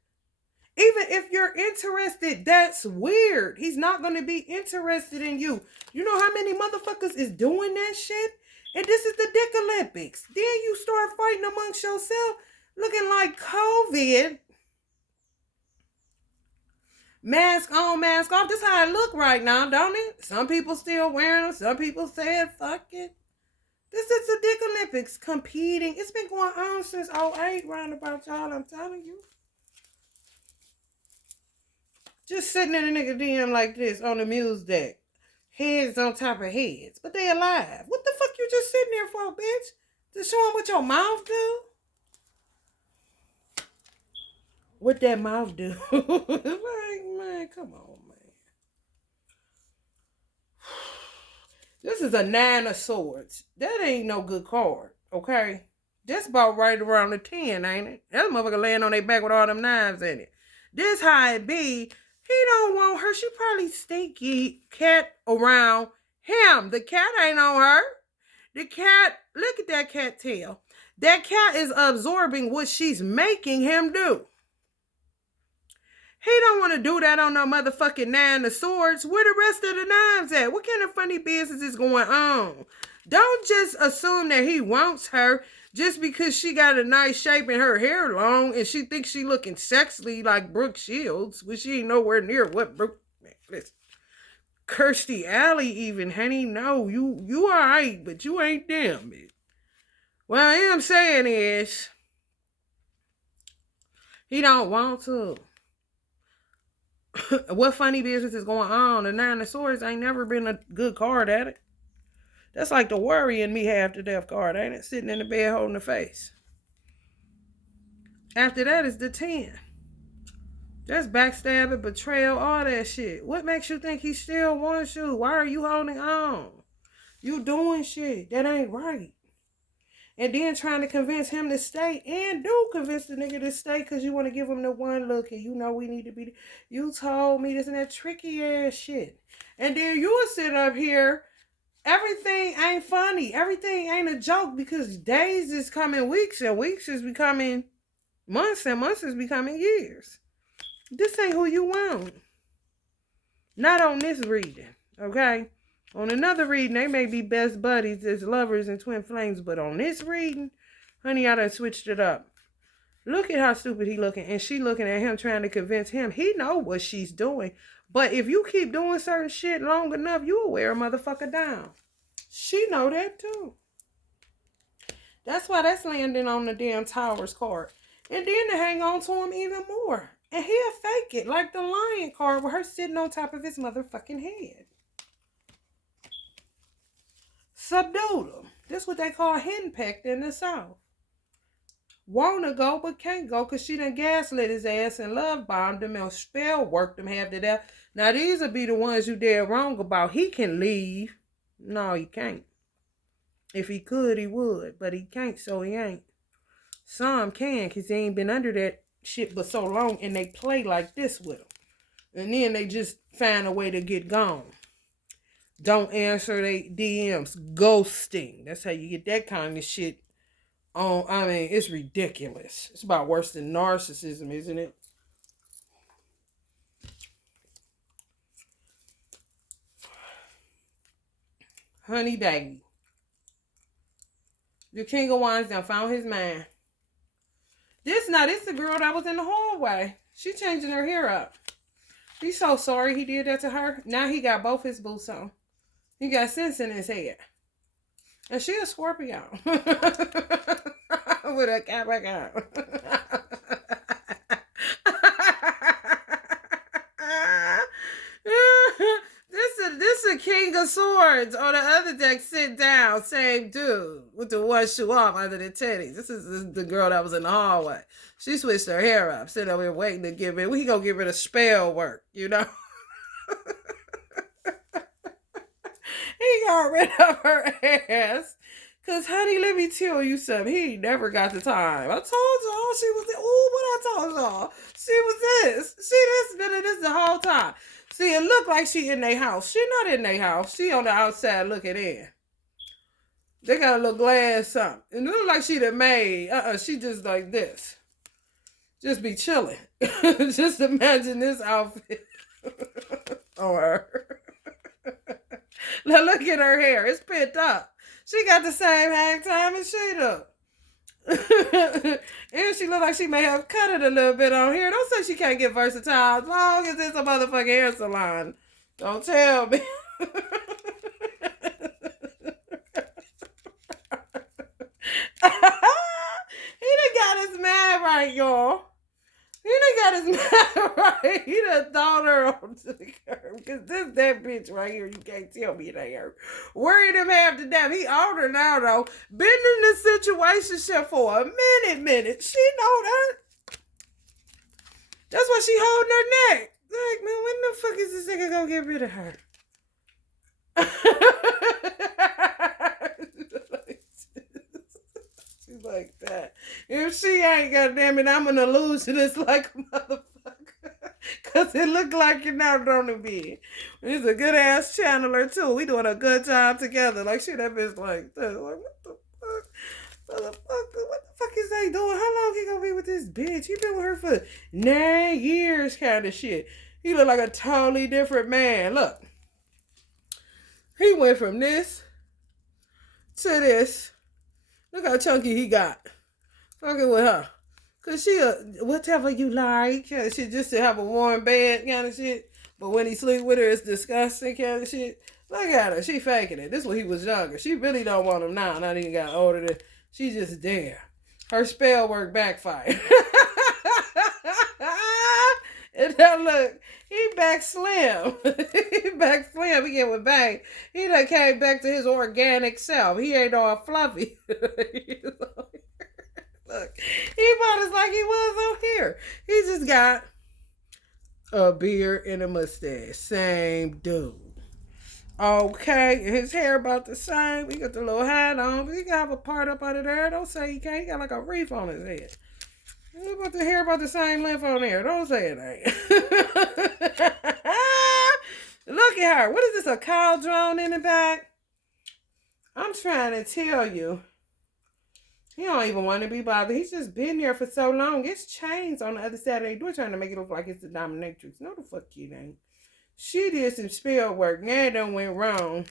Even if you're interested, that's weird. He's not going to be interested in you. You know how many motherfuckers is doing that shit? And this is the Dick Olympics. Then you start fighting amongst yourself, looking like COVID. Mask on, mask off. This is how I look right now, don't it? Some people still wearing them. Some people saying, fuck it. This is the Dick Olympics competing. It's been going on since '08 roundabout, y'all. I'm telling you. Just sitting in a nigga DM like this on the muse deck. Heads on top of heads. But they alive. What the fuck you just sitting there for, bitch? To show them what your mouth do? What that mouth do? Like, man, come on, man. This is a 9 of swords. That ain't no good card, okay? That's about right around the 10, ain't it? That motherfucker laying on their back with all them knives in it. This how it be. He don't want her. She probably stinky cat around him. The cat ain't on her. The cat, look at that cat tail. That cat is absorbing what she's making him do. He don't want to do that on no motherfucking 9 of swords. Where the rest of the knives at? What kind of funny business is going on? Don't just assume that he wants her just because she got a nice shape and her hair long and she thinks she looking sexy like Brooke Shields, which she ain't nowhere near what Brooke. Man, listen. Kirstie Alley even, honey, no, you all right, but you ain't them, bitch. What I am saying is, he don't want to. What funny business is going on? The 9 of swords ain't never been a good card at it. That's like the worrying me half to death card, ain't it? Sitting in the bed holding the face. After that is the 10. That's backstabbing, betrayal, all that shit. What makes you think he still wants you? Why are you holding on? You doing shit that ain't right. And then trying to convince him to stay. And do convince the nigga to stay because you want to give him the one look. And you know we need to be... You told me this and that tricky ass shit. And then you will sit up here. Everything ain't funny. Everything ain't a joke because days is coming weeks. And weeks is becoming months. And months is becoming years. This ain't who you want. Not on this reading. Okay? On another reading, they may be best buddies as lovers and twin flames, but on this reading, honey, I done switched it up. Look at how stupid he looking, and she looking at him trying to convince him. He know what she's doing, but if you keep doing certain shit long enough, you will wear a motherfucker down. She know that too. That's why that's landing on the damn Towers card. And then to hang on to him even more. And he'll fake it, like the Lion card with her sitting on top of his motherfucking head. Subdued him. This is what they call henpecked in the South. Wanna go, but can't go because she done gaslit his ass and love bombed him and spell worked him half to death. Now, these will be the ones you dead wrong about. He can leave. No, he can't. If he could, he would. But he can't, so he ain't. Some can because they ain't been under that shit but so long and they play like this with him. And then they just find a way to get gone. Don't answer they DMs. Ghosting. That's how you get that kind of shit on. I mean, it's ridiculous. It's about worse than narcissism, isn't it? Honey baby. The King of Wands done found his man. This the girl that was in the hallway. She changing her hair up. He's so sorry he did that to her. Now he got both his boots on. He got sense in his head. And she a Scorpio. With a Capricorn. This a King of Swords. On the other deck, sit down. Same dude. With the one shoe off under the titties. This is the girl that was in the hallway. She switched her hair up. Sitting over here waiting to give it. We gonna give it a spell work, you know? He got rid of her ass. Cause honey, let me tell you something. He never got the time. I told y'all she was there. Ooh, what I told y'all. She was this. She been in this the whole time. See, it looked like she in their house. She not in their house. She on the outside looking in. They got a little glass something. And it look like she the maid. She just like this. Just be chilling. Just imagine this outfit on her. Now look at her hair. It's pent up. She got the same hang time as she do. And she look like she may have cut it a little bit on here. Don't say she can't get versatile as long as it's a motherfucking hair salon. Don't tell me. right, y'all. He done got his mind right. He done thrown her onto the curb. Because this that bitch right here, you can't tell me it ain't her. Worried him half to death. He older now, though. Been in this situation for a minute. She know that. That's why she holding her neck. Like, man, when the fuck is this nigga gonna get rid of her? She's like that. If she ain't, goddamn it, I'm an illusionist like a motherfucker. Cause it look like you're not on the bed. He's a good ass channeler too. We doing a good time together. Like shit, that bitch like that. Like what the fuck, motherfucker? What the fuck is they doing? How long he gonna be with this bitch? He been with her for 9 years, kind of shit. He look like a totally different man. Look, he went from this to this. Look how chunky he got. Fucking with her. Cause she whatever you like. She just to have a warm bed kind of shit. But when he sleep with her, it's disgusting kind of shit. Look at her. She faking it. This when he was younger. She really don't want him now. Not even got older than. She just there. Her spell work backfired. And now look, he back slim. He back slim. He get with bang. He done came back to his organic self. He ain't all fluffy. Look, he about as like he was on here. He just got a beard and a mustache. Same dude. Okay, his hair about the same. He got the little hat on. He got a part up under there. Don't say he can't. He got like a reef on his head. He about the hair about the same length on there. Don't say it ain't. Look at her. What is this, a cow drone in the back? I'm trying to tell you. He don't even want to be bothered. He's just been there for so long. It's chains on the other side of the door trying to make it look like it's the dominatrix. No, the fuck it ain't. She did some spell work. Now it done went wrong.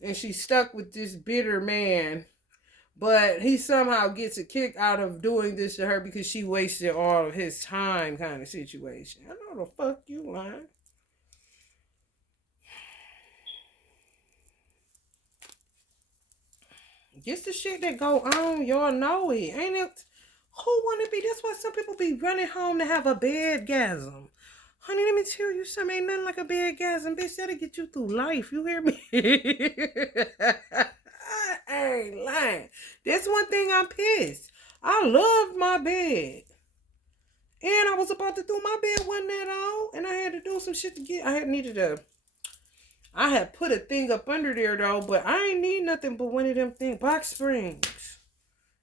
And she's stuck with this bitter man. But he somehow gets a kick out of doing this to her because she wasted all of his time kind of situation. I know the fuck you lying. Just the shit that go on, y'all know it. Ain't it? Who want to be? That's why some people be running home to have a bedgasm. Honey, let me tell you something. Ain't nothing like a bedgasm, bitch. That'll get you through life. You hear me? I ain't lying. That's one thing I'm pissed. I loved my bed. And I was about to do my bed one night all. And I had to do some shit to get. I had put a thing up under there though, but I ain't need nothing but one of them things. Box springs.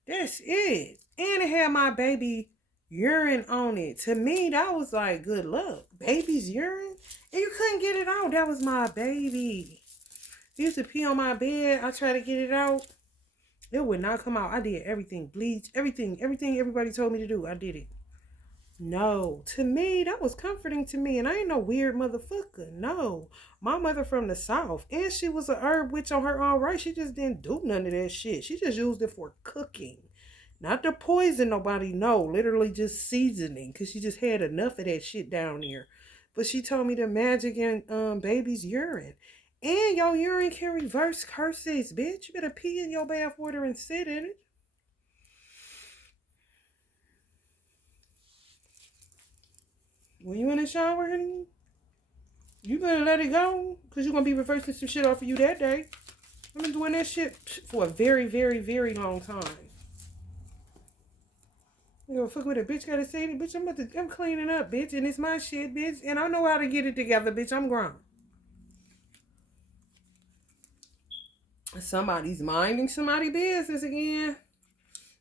That's it. And it had my baby urine on it. To me, that was like good luck. Baby's urine? And you couldn't get it out. That was my baby. He used to pee on my bed. I tried to get it out. It would not come out. I did everything. Bleach. Everything everybody told me to do. I did it. No. To me, that was comforting to me. And I ain't no weird motherfucker. No. My mother from the South. And she was a herb witch on her own right. She just didn't do none of that shit. She just used it for cooking. Not to poison nobody. No. Literally just seasoning. Because she just had enough of that shit down there. But she told me the magic in baby's urine. And your urine can reverse curses, bitch. You better pee in your bath water and sit in it. When you in the shower, honey, you better let it go. Because you're going to be reversing some shit off of you that day. I've been doing that shit for a very, very, very long time. You know, fuck with a bitch gotta say it. Bitch, I'm cleaning up, bitch. And it's my shit, bitch. And I know how to get it together, bitch. I'm grown. Somebody's minding somebody's business again.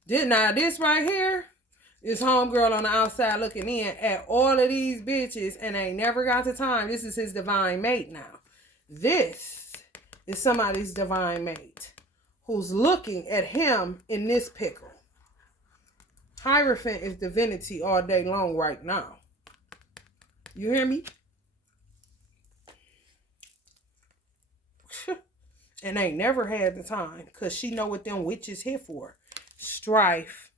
Now this right here is homegirl on the outside looking in at all of these bitches and ain't never got the time. This is his divine mate now. This is somebody's divine mate who's looking at him in this pickle. Hierophant is divinity all day long right now. You hear me? And ain't never had the time because she know what them witches here for. Strife,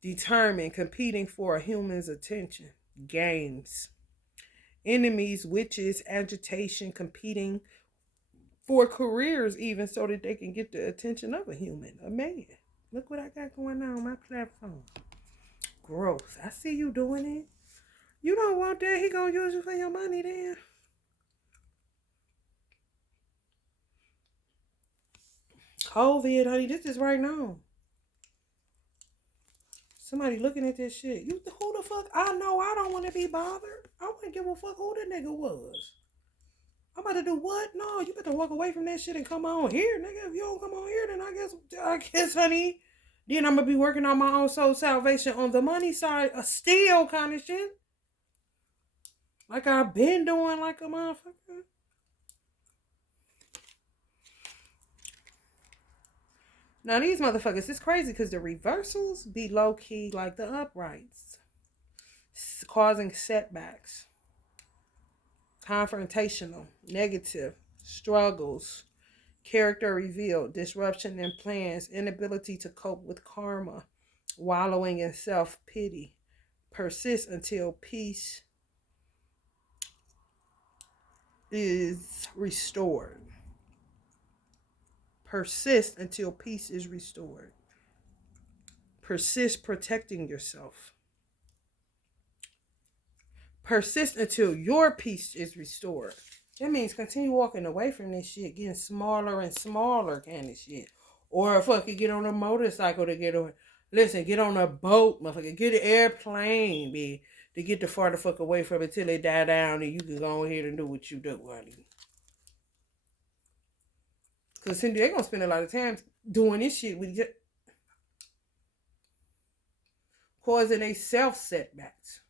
determined, competing for a human's attention. Games. Enemies, witches, agitation, competing for careers even so that they can get the attention of a human, a man. Look what I got going on my platform. Growth. I see you doing it. You don't want that. He gonna use you for your money then. COVID, honey, this is right now. Somebody looking at this shit. Who the fuck? I know I don't want to be bothered. I wouldn't give a fuck who the nigga was. I'm about to do what? No, you better walk away from that shit and come on here, nigga. If you don't come on here, then I guess, honey, then I'm gonna be working on my own soul salvation on the money side, a steal kind of shit. Like I've been doing like a motherfucker. Now these motherfuckers, it's crazy because the reversals be low key like the uprights, causing setbacks, confrontational, negative, struggles, character revealed, disruption in plans, inability to cope with karma, wallowing in self-pity, persist until peace is restored. Persist until peace is restored. Persist protecting yourself. Persist until your peace is restored. That means continue walking away from this shit, getting smaller and smaller kind of shit. Or fucking get on a motorcycle to get on. Listen, get on a boat, motherfucker. Get an airplane, bitch, to get the far the fuck away from it till it die down and you can go ahead and do what you do, honey. Because Cindy, they're going to spend a lot of time doing this shit with just causing a self setbacks.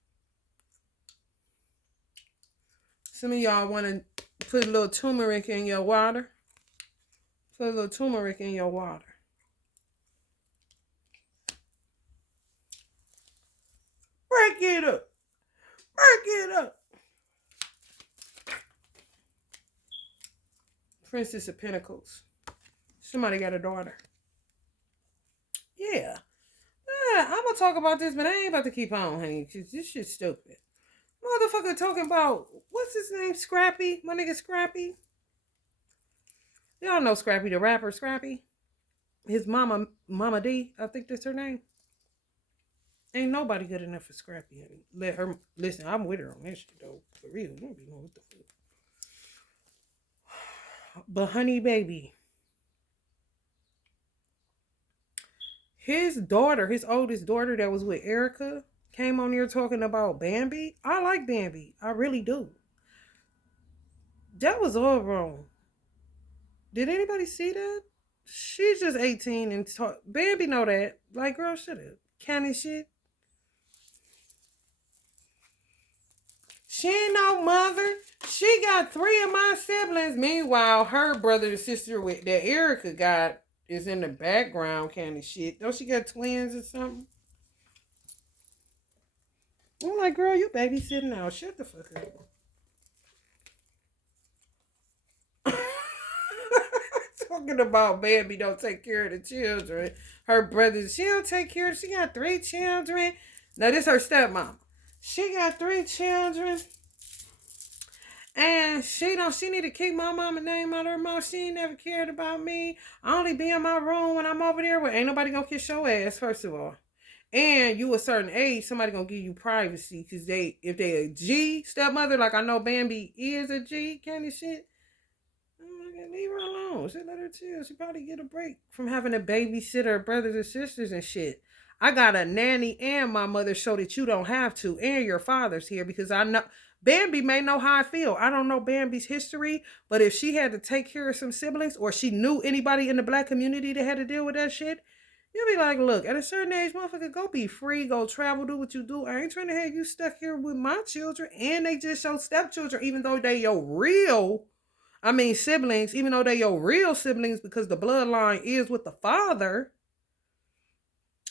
Some of y'all want to put a little turmeric in your water. Put a little turmeric in your water. Break it up. Break it up. Princess of Pentacles. Somebody got a daughter. Yeah. I'm going to talk about this, but I ain't about to keep on, honey, because this shit's stupid. Motherfucker talking about, what's his name? Scrappy? My nigga Scrappy? Y'all know Scrappy, the rapper Scrappy? His mama, Mama D, I think that's her name. Ain't nobody good enough for Scrappy, honey. Let her, listen, I'm with her on that shit, though. For real, you don't be knowing what the fuck. But honey baby, his daughter, his oldest daughter that was with Erica, came on here talking about Bambi. I like Bambi. I really do. That was all wrong. Did anybody see that? She's just 18 and Bambi know that. Like, girl, shut up. Canny shit. She ain't no mother. She got 3 of my siblings. Meanwhile, her brother and sister with that Erica got is in the background kind of shit. Don't she got twins or something? I'm like, girl, you babysitting now. Shut the fuck up. Talking about Bambi don't take care of the children. Her brother, she don't take care of. She got 3 children. Now this her stepmom. She got 3 children. And she need to keep my mama name out of her mouth. She ain't never cared about me. I only be in my room when I'm over there. Well, ain't nobody gonna kiss your ass, first of all. And you a certain age, somebody gonna give you privacy. Cause if they a G stepmother, like I know Bambi is a G kind of shit. Leave her alone. Just let her chill. She probably get a break from having to babysit her brothers and sisters and shit. I got a nanny and my mother so that you don't have to. And your father's here because I know Bambi may know how I feel. I don't know Bambi's history, but if she had to take care of some siblings or she knew anybody in the black community that had to deal with that shit, you'll be like, look, at a certain age, motherfucker, go be free, go travel, do what you do. I ain't trying to have you stuck here with my children. And they just show stepchildren, even though they your real siblings, even though they're your real siblings because the bloodline is with the father,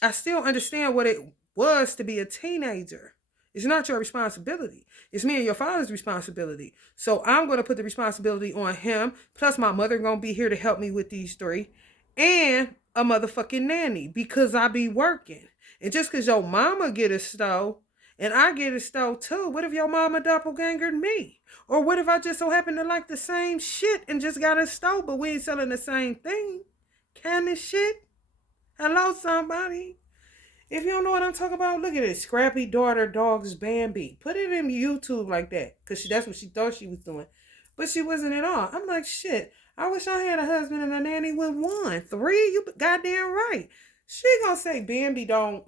I still understand what it was to be a teenager. It's not your responsibility. It's me and your father's responsibility. So I'm going to put the responsibility on him. Plus my mother going to be here to help me with these 3. And a motherfucking nanny because I be working. And just because your mama get a stove and I get a stove too, what if your mama doppelgangered me? Or what if I just so happen to like the same shit and just got a stove, but we ain't selling the same thing? Kind of shit. Hello, somebody. If you don't know what I'm talking about, look at it. Scrappy Daughter Dogs Bambi. Put it in YouTube like that. Because that's what she thought she was doing. But she wasn't at all. I'm like, shit. I wish I had a husband and a nanny with one. 3? You goddamn right. She gonna say Bambi don't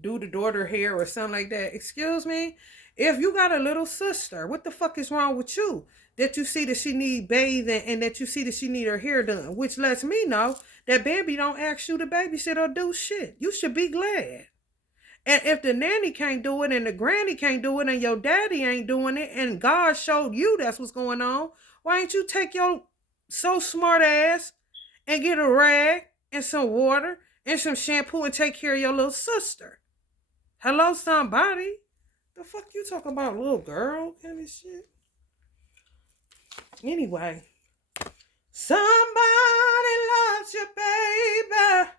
do the daughter hair or something like that. Excuse me? If you got a little sister, what the fuck is wrong with you? That you see that she need bathing and that you see that she need her hair done, which lets me know that Bambi don't ask you to babysit or do shit. You should be glad. And if the nanny can't do it and the granny can't do it and your daddy ain't doing it and God showed you that's what's going on, why ain't you take your so smart ass and get a rag and some water and some shampoo and take care of your little sister? Hello, somebody. The fuck you talking about, little girl kind of shit? Anyway, somebody loves you, baby.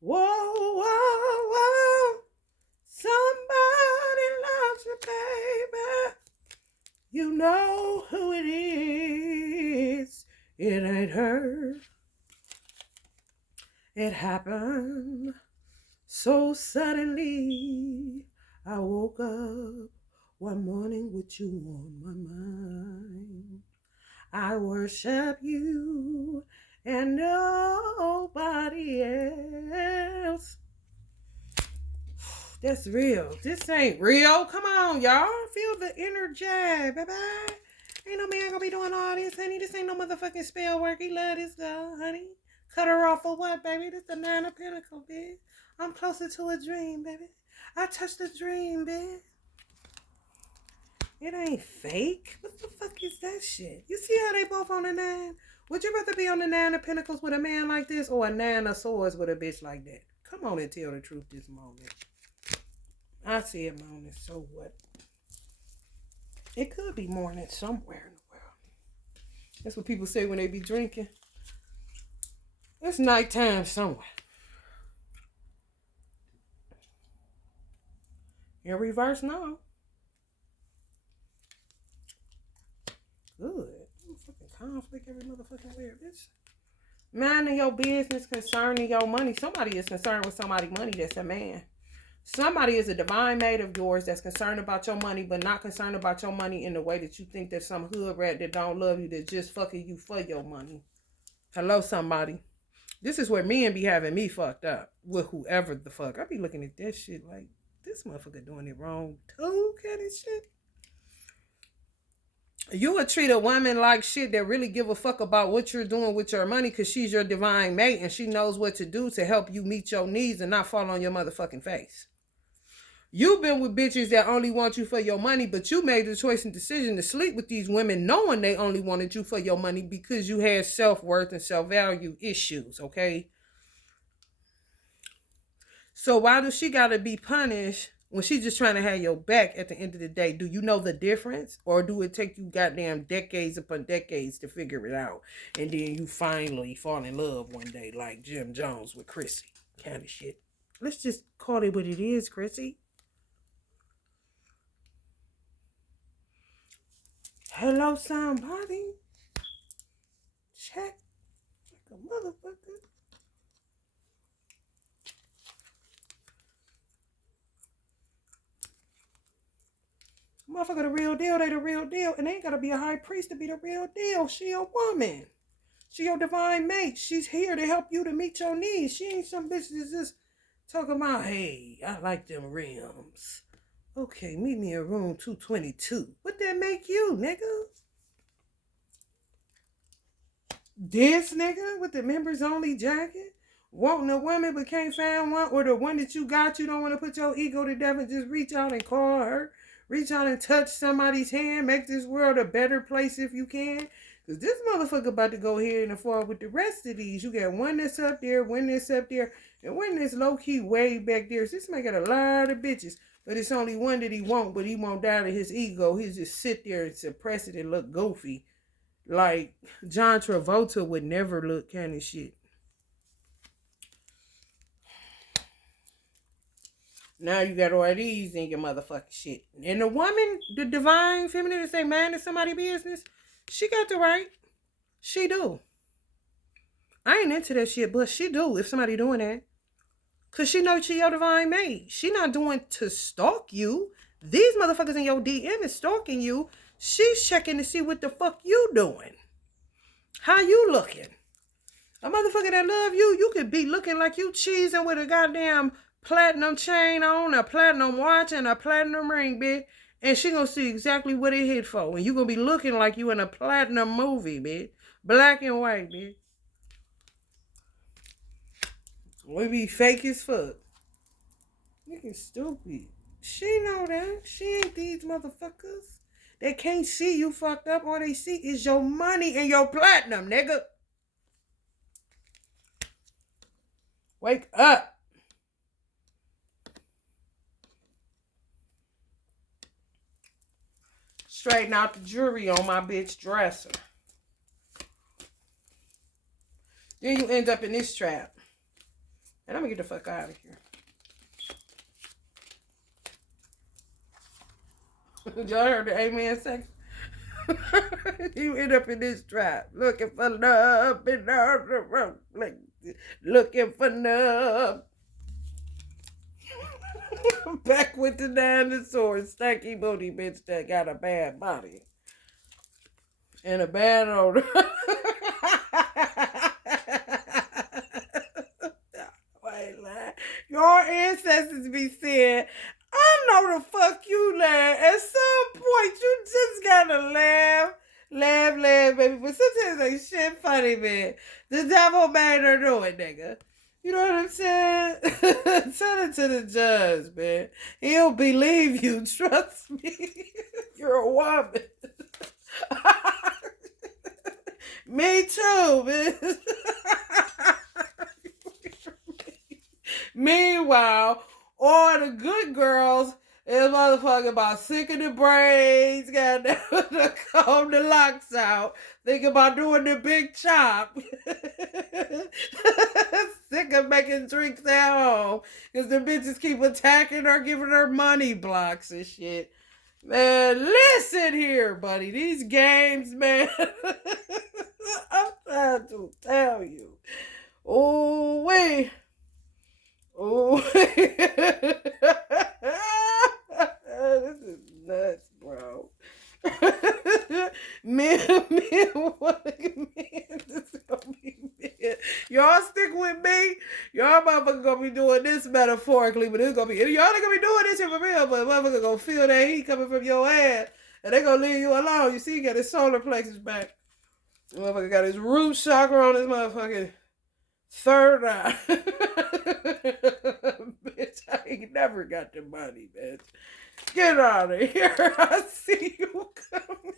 Whoa, whoa, whoa. Somebody loves you, baby. You know who it is. It ain't her. It happened so suddenly. I woke up one morning with you on my mind. I worship you and nobody else. That's real. This ain't real. Come on, y'all. Feel the inner jab, baby. Ain't no man gonna be doing all this, honey. This ain't no motherfucking spell work. He love this girl, honey. Cut her off for what, baby? This the 9 of Pentacles, bitch. I'm closer to a dream, baby. I touched a dream, bitch. It ain't fake. What the fuck is that shit? You see how they both on the 9? Would you rather be on the 9 of Pentacles with a man like this or a 9 of Swords with a bitch like that? Come on and tell the truth this moment. I see it morning, so what? It could be morning somewhere in the world. That's what people say when they be drinking. It's nighttime somewhere. In reverse, no. Good. Fucking conflict every motherfucking way, bitch. Minding your business concerning your money. Somebody is concerned with somebody's money that's a man. Somebody is a divine mate of yours that's concerned about your money, but not concerned about your money in the way that you think there's some hood rat that don't love you, that's just fucking you for your money. Hello, somebody. This is where men be having me fucked up with whoever the fuck. I be looking at that shit like, this motherfucker doing it wrong too, kind of shit. You would treat a woman like shit that really give a fuck about what you're doing with your money because she's your divine mate and she knows what to do to help you meet your needs and not fall on your motherfucking face. You've been with bitches that only want you for your money, but you made the choice and decision to sleep with these women knowing they only wanted you for your money because you had self-worth and self-value issues, okay? So why does she gotta be punished when she's just trying to have your back at the end of the day? Do you know the difference? Or do it take you goddamn decades upon decades to figure it out? And then you finally fall in love one day like Jim Jones with Chrissy. Kind of shit. Let's just call it what it is, Chrissy. Hello, somebody. Check. Like a motherfucker. Motherfucker, the real deal, they the real deal. And they ain't gotta be a high priest to be the real deal. She a woman. She your divine mate. She's here to help you to meet your needs. She ain't some bitch that's just talking about, hey, I like them rims. Okay, meet me in room 222. What that make you, nigga? This nigga with the members only jacket? Wanting a woman but can't find one? Or the one that you got, you don't want to put your ego to death and just reach out and call her? Reach out and touch somebody's hand. Make this world a better place if you can. Because this motherfucker about to go here and fall with the rest of these. You got one that's up there, one that's up there, and one that's low-key way back there. So this man got a lot of bitches. But it's only one that he won't, but he won't die to his ego. He'll just sit there and suppress it and look goofy. Like John Travolta would never look kind of shit. Now you got all these in your motherfucking shit. And the woman, the divine feminine that say man is somebody's business, she got the right. She do. I ain't into that shit, but she do if somebody doing that. Cause she knows she your divine mate. She not doing to stalk you. These motherfuckers in your DM is stalking you. She's checking to see what the fuck you doing. How you looking? A motherfucker that love you, you could be looking like you cheesing with a goddamn platinum chain on, a platinum watch, and a platinum ring, bitch. And she gonna see exactly what it hit for. And you gonna be looking like you in a platinum movie, bitch. Black and white, bitch. We be fake as fuck. Nigga stupid. She know that. She ain't these motherfuckers. They can't see you fucked up. All they see is your money and your platinum, nigga. Wake up. Straighten out the jewelry on my bitch dresser. Then you end up in this trap. And I'm gonna get the fuck out of here. Y'all heard the amen section? You end up in this trap looking for love and looking for love. Back with the dinosaurs, stanky booty bitch that got a bad body and a bad odor. Your ancestors be saying, I know the fuck you laugh. At some point, you just gotta laugh, baby. But sometimes they shit funny, man. The devil made her do it, nigga. You know what I'm saying? Tell it to the judge, man. He'll believe you. Trust me. You're a woman. Me too, man. Meanwhile, all the good girls is motherfucking about sick of the braids, got to comb the locks out, thinking about doing the big chop. Sick of making drinks at home because the bitches keep attacking her, giving her money blocks and shit. Man, listen here, buddy. These games, man. I'm trying to tell you. Oh, wait. Oh, this is nuts, bro. man, what man, this is gonna be man. Y'all stick with me. Y'all motherfuckers gonna be doing this metaphorically, but it's gonna be y'all ain't gonna be doing this here for real, but motherfuckers gonna feel that heat coming from your ass, and they gonna leave you alone. You see, he got his solar plexus back. The motherfucker got his root chakra on his motherfucking third eye. Bitch, I ain't never got the money, bitch. Get out of here. I see you coming.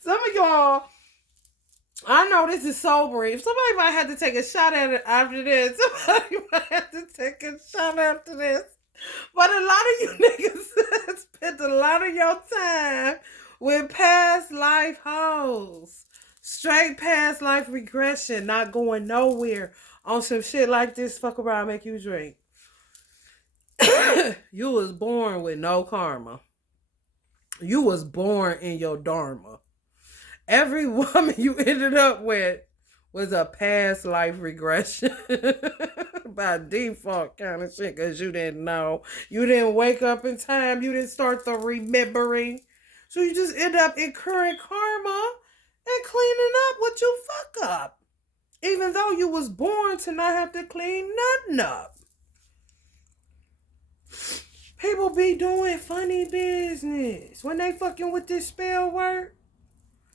Some of y'all, I know this is sobering. Somebody might have to take a shot at it after this. Somebody might have to take a shot after this. But a lot of you niggas spent a lot of your time with past life hoes. Straight past life regression, not going nowhere on some shit like this. Fuck around, make you drink. You was born with no karma. You was born in your dharma. Every woman you ended up with was a past life regression. By default kind of shit, because you didn't know. You didn't wake up in time. You didn't start the remembering. So you just end up incurring karma and cleaning up what you fuck up. Even though you was born to not have to clean nothing up. People be doing funny business when they fucking with this spell word.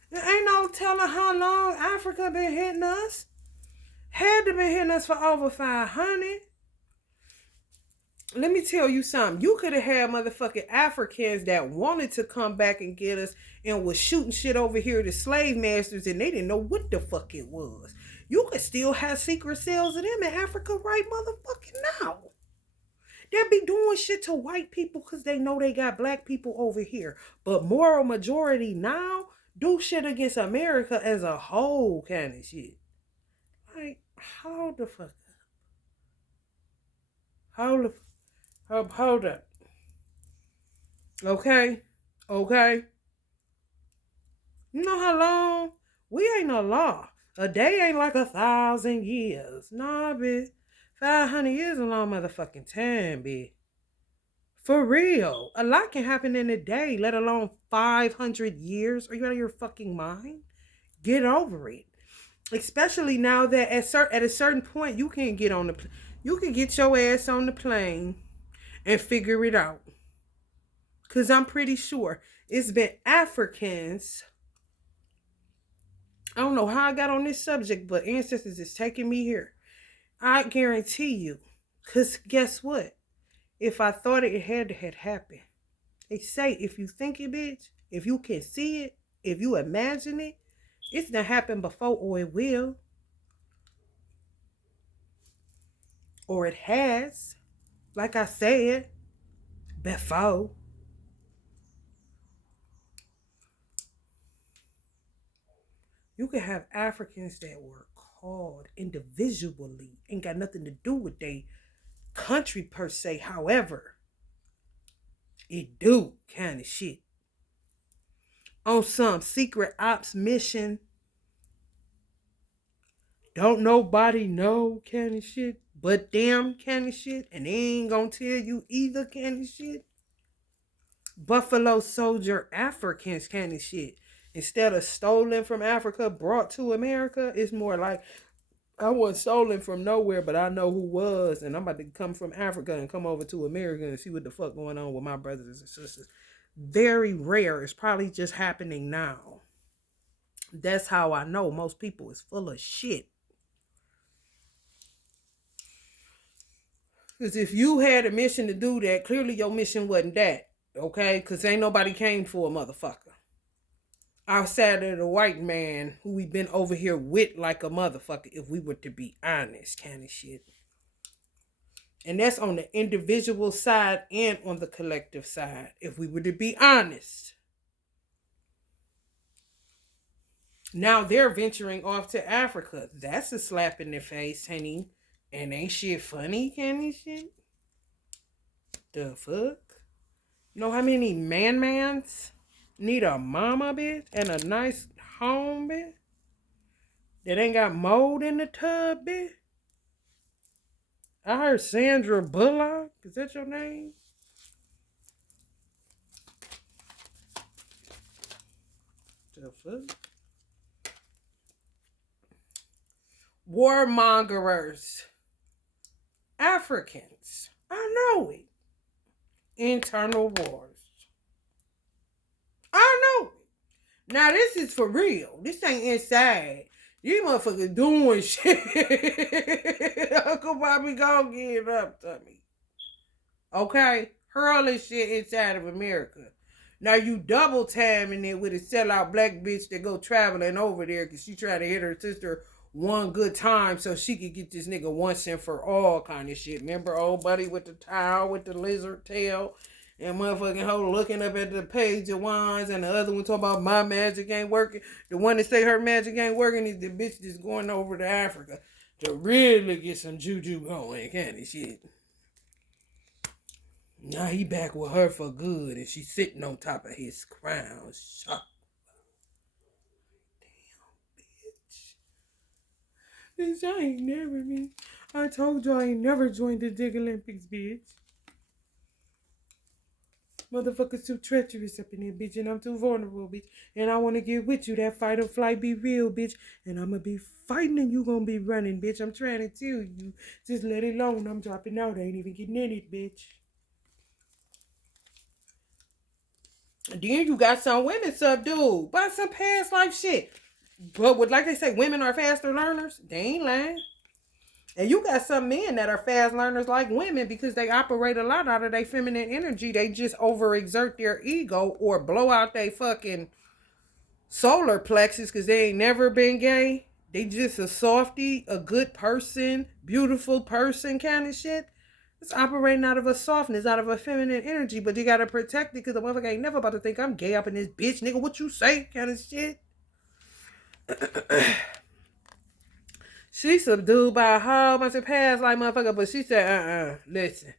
There ain't no telling how long Africa been hitting us. Had to been hitting us for over 500. Let me tell you something. You could have had motherfucking Africans that wanted to come back and get us and was shooting shit over here to slave masters and they didn't know what the fuck it was. You could still have secret cells of them in Africa right motherfucking now. They be doing shit to white people because they know they got black people over here. But moral majority now do shit against America as a whole kind of shit. Like, hold the fuck up. Hold up. Okay? You know how long? We ain't no law. A day ain't like 1,000 years. Nah, bitch. 500 years a long motherfucking time, bitch. For real. A lot can happen in a day, let alone 500 years. Are you out of your fucking mind? Get over it. Especially now that at a certain point, you can get on you can get your ass on the plane and figure it out. Because I'm pretty sure it's been Africans. I don't know how I got on this subject, but ancestors is taking me here. I guarantee you. Because guess what? If I thought it had happened. They say if you think it, bitch, if you can see it, if you imagine it, it's gonna happen before or it will. Or it has. Like I said, before. You can have Africans that were called individually, ain't got nothing to do with their country per se. However, it do kind of shit. On some secret ops mission. Don't nobody know kind of shit, but them kind of shit. And they ain't gonna tell you either kind of shit. Buffalo Soldier Africans kind of shit. Instead of stolen from Africa, brought to America, it's more like I wasn't stolen from nowhere, but I know who was, and I'm about to come from Africa and come over to America and see what the fuck going on with my brothers and sisters. Very rare. It's probably just happening now. That's how I know most people is full of shit. Because if you had a mission to do that, clearly your mission wasn't that. Okay? Because ain't nobody came for a motherfucker. Outside of the white man who we been over here with like a motherfucker, if we were to be honest, kind of shit. And that's on the individual side and on the collective side, if we were to be honest. Now they're venturing off to Africa. That's a slap in the face, honey. And ain't shit funny, kind of shit? The fuck? You know how many man-mans need a mama, bitch, and a nice home, bitch, that ain't got mold in the tub, bitch? I heard Sandra Bullock. Is that your name? The fuck? Warmongers. Africans. I know it. Internal wars. I know it. Now this is for real. This ain't inside. You motherfuckers doing shit. Uncle Bobby gonna give it up to me. Okay? Hurling shit inside of America. Now you double timing it with a sellout black bitch that go traveling over there because she tried to hit her sister one good time so she could get this nigga once and for all kind of shit. Remember old buddy with the towel with the lizard tail and motherfucking hoe looking up at the page of wands, and the other one talking about my magic ain't working. The one that say her magic ain't working is the bitch that's going over to Africa to really get some juju going kind of shit. Now he back with her for good and she's sitting on top of his crown. Shock. Bitch, I ain't never been. I told you I ain't never joined the Dig Olympics, bitch. Motherfuckers too treacherous up in here, bitch, and I'm too vulnerable, bitch. And I want to get with you. That fight or flight be real, bitch. And I'm going to be fighting and you going to be running, bitch. I'm trying to tell you. Just let it alone. I'm dropping out. I ain't even getting in it, bitch. And then you got some women subdued by some past life shit. But with, like they say, women are faster learners. They ain't lying. And you got some men that are fast learners like women because they operate a lot out of their feminine energy. They just overexert their ego or blow out their fucking solar plexus because they ain't never been gay. They just a softie, a good person, beautiful person kind of shit. It's operating out of a softness, out of a feminine energy. But you got to protect it because the motherfucker ain't never about to think I'm gay up in this bitch. Nigga, what you say kind of shit. She subdued by a whole bunch of past like motherfucker, but she said, listen,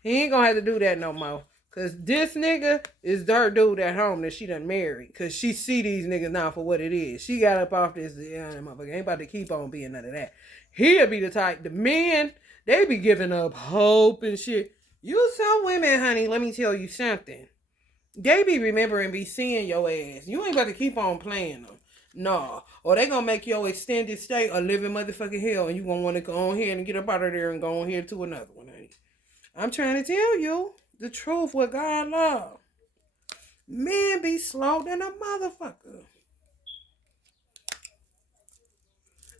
he ain't gonna have to do that no more. Cause this nigga is their dude at home that she done married. Cause she see these niggas now for what it is. She got up off this, motherfucker ain't about to keep on being none of that. He'll be the type, the men, they be giving up hope and shit. You some women, honey, let me tell you something. They be remembering, be seeing your ass. You ain't about to keep on playing them. No. Or they gonna make your extended stay a living motherfucking hell and you gonna want to go on here and get up out of there and go on here to another one, honey. I'm trying to tell you the truth what God love. Men be slow than a motherfucker.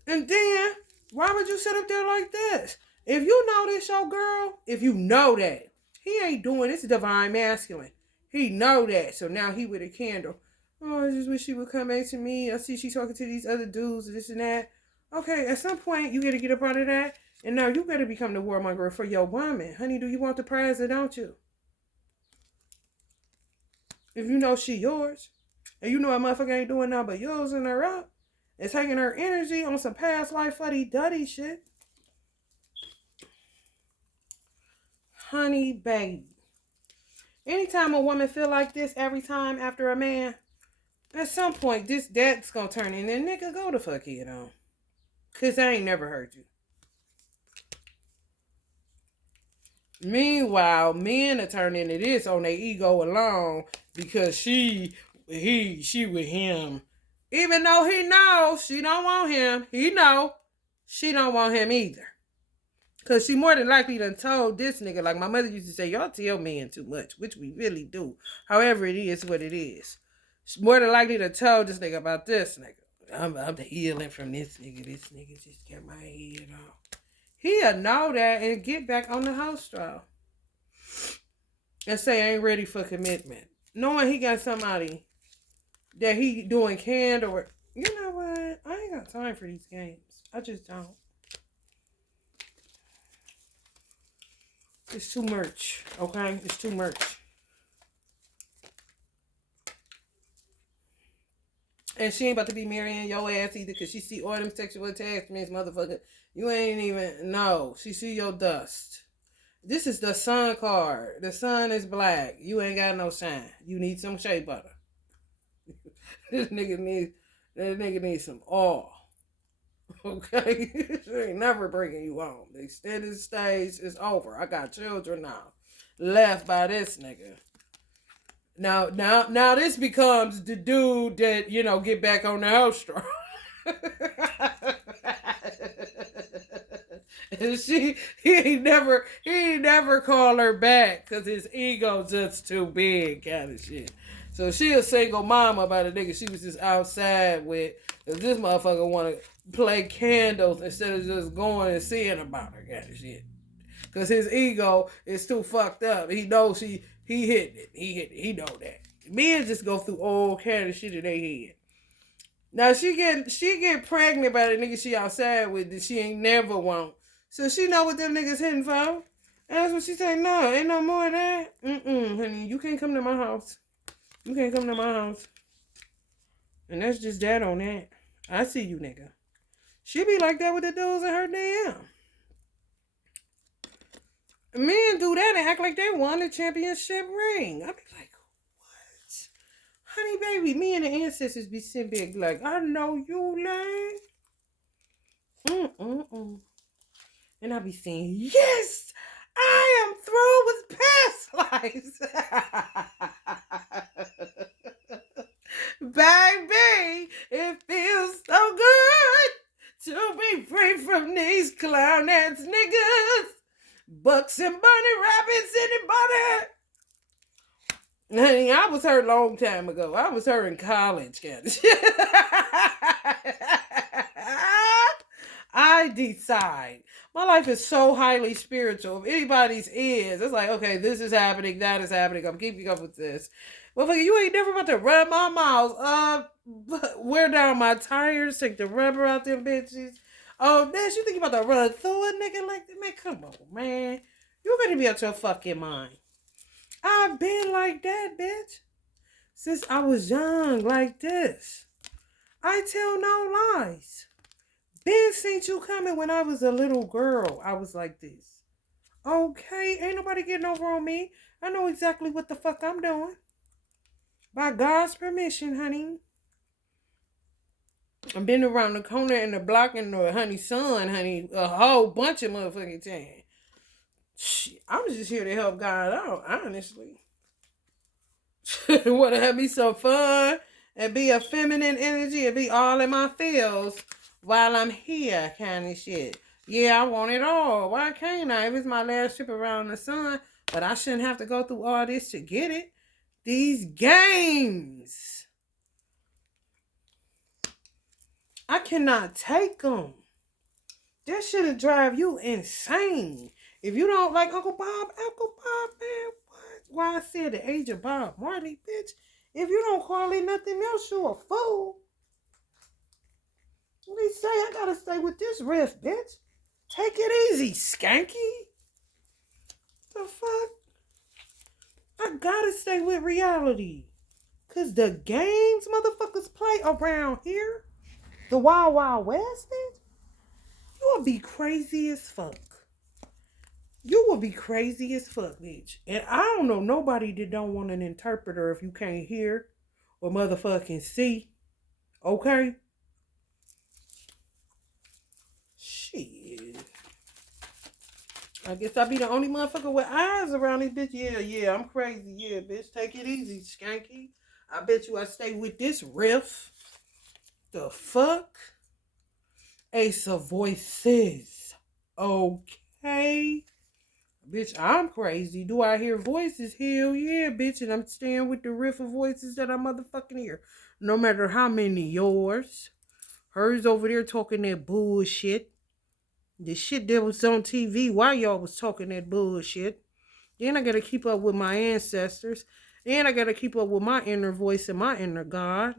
And then, why would you sit up there like this? If you know this your girl, if you know that, he ain't doing this divine masculine. He know that. So now he with a candle. Oh, I just wish she would come back to me. I see she talking to these other dudes and this and that. Okay, at some point, you got to get up out of that. And now you got to become the warmonger for your woman. Honey, do you want the prize or don't you? If you know she yours, and you know a motherfucker ain't doing nothing but using her up, and taking her energy on some past life fuddy-duddy shit. Honey, baby. Anytime a woman feel like this every time after a man, at some point, that's gonna turn in and nigga go the fuck it on. Cause I ain't never heard you. Meanwhile, men are turning into this on their ego alone because she with him. Even though he knows she don't want him, he know she don't want him either. Cause she more than likely done told this nigga, like my mother used to say, y'all tell men too much, which we really do. However, it is what it is. She more than likely to tell this nigga about this nigga. I'm healing from this nigga. This nigga just got my head off. He'll know that and get back on the house straw. And say I ain't ready for commitment. Knowing he got somebody that he doing canned or... You know what? I ain't got time for these games. I just don't. It's too much. Okay? It's too much. And she ain't about to be marrying your ass either because she see all them sexual attachments, motherfucker. You ain't even... No. She see your dust. This is the sun card. The sun is black. You ain't got no shine. You need some shea butter. This nigga needs some oil. Okay? She ain't never bringing you home. The extended stage is over. I got children now. Left by this nigga. Now this becomes the dude that, you know, get back on the house straw. And he ain't never call her back because his ego just too big kind of shit. So she a single mama about a nigga she was just outside with. Cause this motherfucker want to play candles instead of just going and seeing about her kind of shit. Cause his ego is too fucked up. He knows he hit it. He know that. Men just go through all kind of shit in their head. Now she get pregnant by the nigga she outside with that she ain't never want. So she know what them niggas hitting for. And that's what she say, no, ain't no more of that. Honey, you can't come to my house. You can't come to my house. And that's just that on that. I see you, nigga. She be like that with the dudes in her DM. Men do that and act like they won the championship ring. I be like, what? Honey, baby, me and the ancestors be sitting back like, I know you, lame. And I be saying, yes, I am through with past lives. Baby, it feels so good to be free from these clown ass niggas. Bucks and bunny rabbits, anybody? Honey, I was her a long time ago. I was her in college, kind of shit. I decide. My life is so highly spiritual. If anybody's is, it's like, okay, this is happening, that is happening. I'm keeping up with this. Motherfucker, you ain't never about to run my mouth, wear down my tires, take the rubber out them bitches. Oh, Nash, you think you about to run through a nigga like that? Man, come on, man. You better be out your fucking mind. I've been like that, bitch. Since I was young, like this. I tell no lies. Ben seen you coming when I was a little girl. I was like this. Okay, ain't nobody getting over on me. I know exactly what the fuck I'm doing. By God's permission, honey. I've been around the corner and the block and the honey son, honey, a whole bunch of motherfucking time. Shit, I'm just here to help God out, honestly. Want to have me some fun and be a feminine energy and be all in my feels while I'm here, kind of shit. Yeah, I want it all. Why can't I? If it's my last trip around the sun, but I shouldn't have to go through all this to get it. These games, I cannot take them. That shit'll drive you insane. If you don't like Uncle Bob, man, what? Why I said the age of Bob Marley, bitch. If you don't call it nothing else, you a fool. They say I gotta stay with this riff, bitch. Take it easy, skanky. The fuck? I gotta stay with reality. Cause the games motherfuckers play around here, the Wild Wild West, bitch, you will be crazy as fuck. You will be crazy as fuck, bitch. And I don't know nobody that don't want an interpreter if you can't hear or motherfucking see. Okay? Shit. I guess I be the only motherfucker with eyes around this bitch. Yeah, I'm crazy. Yeah, bitch. Take it easy, skanky. I bet you I stay with this riff. The fuck? Ace of Voices. Okay. Bitch, I'm crazy. Do I hear voices? Hell yeah, bitch. And I'm staying with the riff of voices that I motherfucking hear. No matter how many yours. Hers over there talking that bullshit. The shit that was on TV while y'all was talking that bullshit. Then I gotta keep up with my ancestors. And I gotta keep up with my inner voice and my inner God.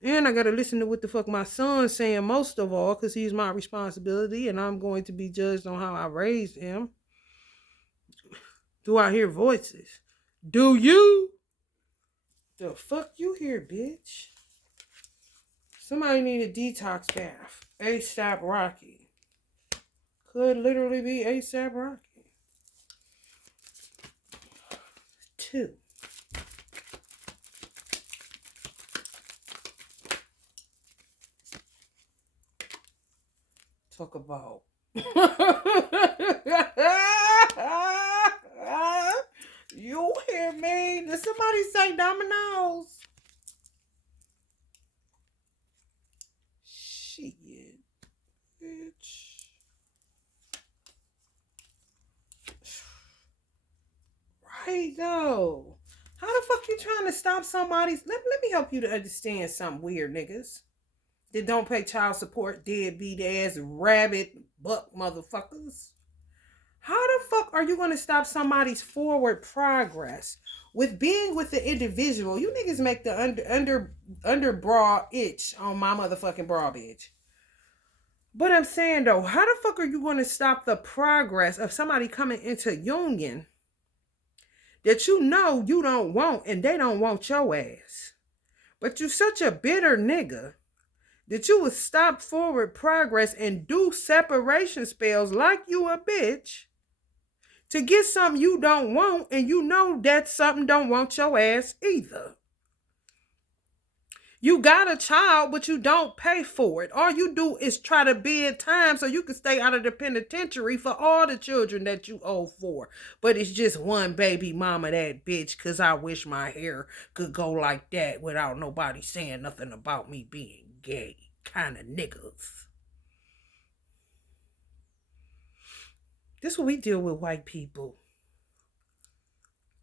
And I gotta listen to what the fuck my son's saying most of all, because he's my responsibility and I'm going to be judged on how I raised him. Do I hear voices? Do you? The fuck you hear, bitch? Somebody need a detox bath. ASAP Rocky. Could literally be ASAP Rocky. 2. Talk about. You hear me? Did somebody say dominoes? Shit, bitch. Right though. How the fuck you trying to stop somebody's? Let me help you to understand something weird, niggas. That don't pay child support, deadbeat ass, rabbit buck motherfuckers. How the fuck are you going to stop somebody's forward progress with being with the individual? You niggas make the under bra itch on my motherfucking bra, bitch. But I'm saying though, how the fuck are you going to stop the progress of somebody coming into union that you know you don't want and they don't want your ass? But you such a bitter nigga that you would stop forward progress and do separation spells like you a bitch to get something you don't want, and you know that something don't want your ass either. You got a child, but you don't pay for it. All you do is try to bid time so you can stay out of the penitentiary for all the children that you owe for. But it's just one baby mama, that bitch, because I wish my hair could go like that without nobody saying nothing about me being gay. Kind of niggas. This is what we deal with, white people.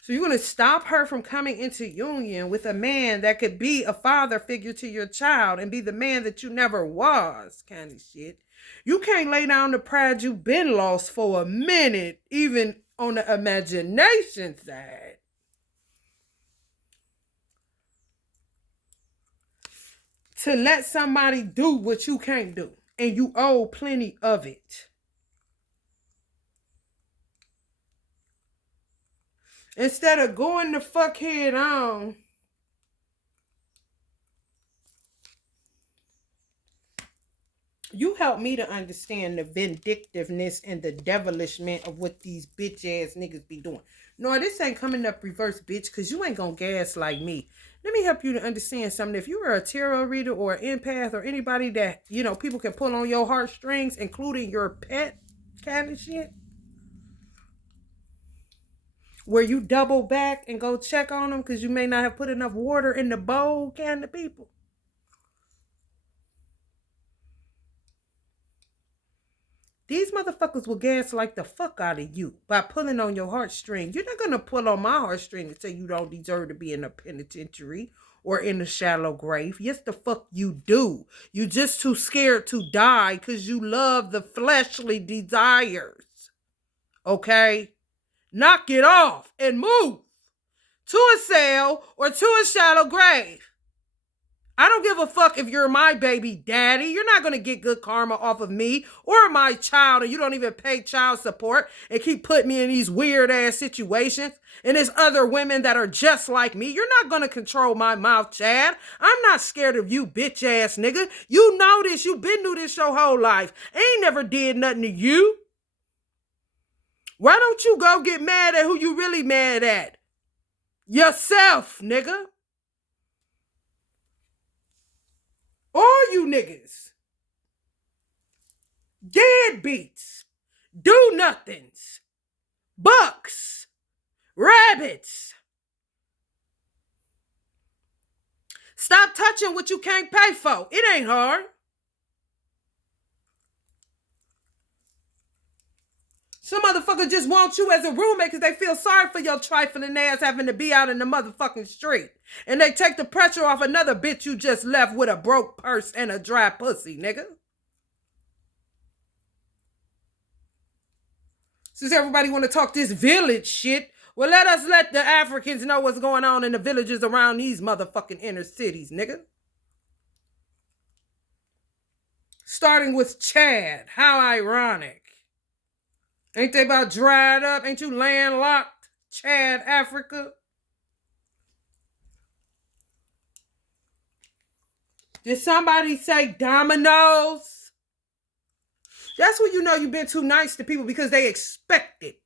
So you're going to stop her from coming into union with a man that could be a father figure to your child and be the man that you never was, kind of shit. You can't lay down the pride you've been lost for a minute, even on the imagination side. To let somebody do what you can't do, and you owe plenty of it. Instead of going the fuck head on You help me to understand the vindictiveness and the devilishment of what these bitch ass niggas be doing. No, this ain't coming up reverse, bitch, because you ain't gonna gas like me. Let me help you to understand something. If you are a tarot reader or an empath or anybody that, you know, people can pull on your heartstrings, including your pet kind of shit, where you double back and go check on them because you may not have put enough water in the bowl kind of people. These motherfuckers will gaslight the fuck out of you by pulling on your heartstring. You're not going to pull on my heartstring and say you don't deserve to be in a penitentiary or in a shallow grave. Yes, the fuck you do. You just too scared to die because you love the fleshly desires. Okay? Knock it off and move to a cell or to a shallow grave. I don't give a fuck if you're my baby daddy. You're not going to get good karma off of me or my child, and you don't even pay child support and keep putting me in these weird ass situations. And there's other women that are just like me. You're not going to control my mouth, Chad. I'm not scared of you, bitch ass nigga. You know this. You been through this your whole life. I ain't never did nothing to you. Why don't you go get mad at who you really mad at? Yourself, nigga. All you niggas, deadbeats, do-nothings, bucks, rabbits. Stop touching what you can't pay for. It ain't hard. Some motherfuckers just want you as a roommate because they feel sorry for your trifling ass having to be out in the motherfucking street. And they take the pressure off another bitch you just left with a broke purse and a dry pussy, nigga. Since everybody want to talk this village shit, well, let the Africans know what's going on in the villages around these motherfucking inner cities, nigga. Starting with Chad. How ironic. Ain't they about dried up? Ain't you landlocked, Chad, Africa? Did somebody say dominoes? That's when you know you've been too nice to people because they expect it.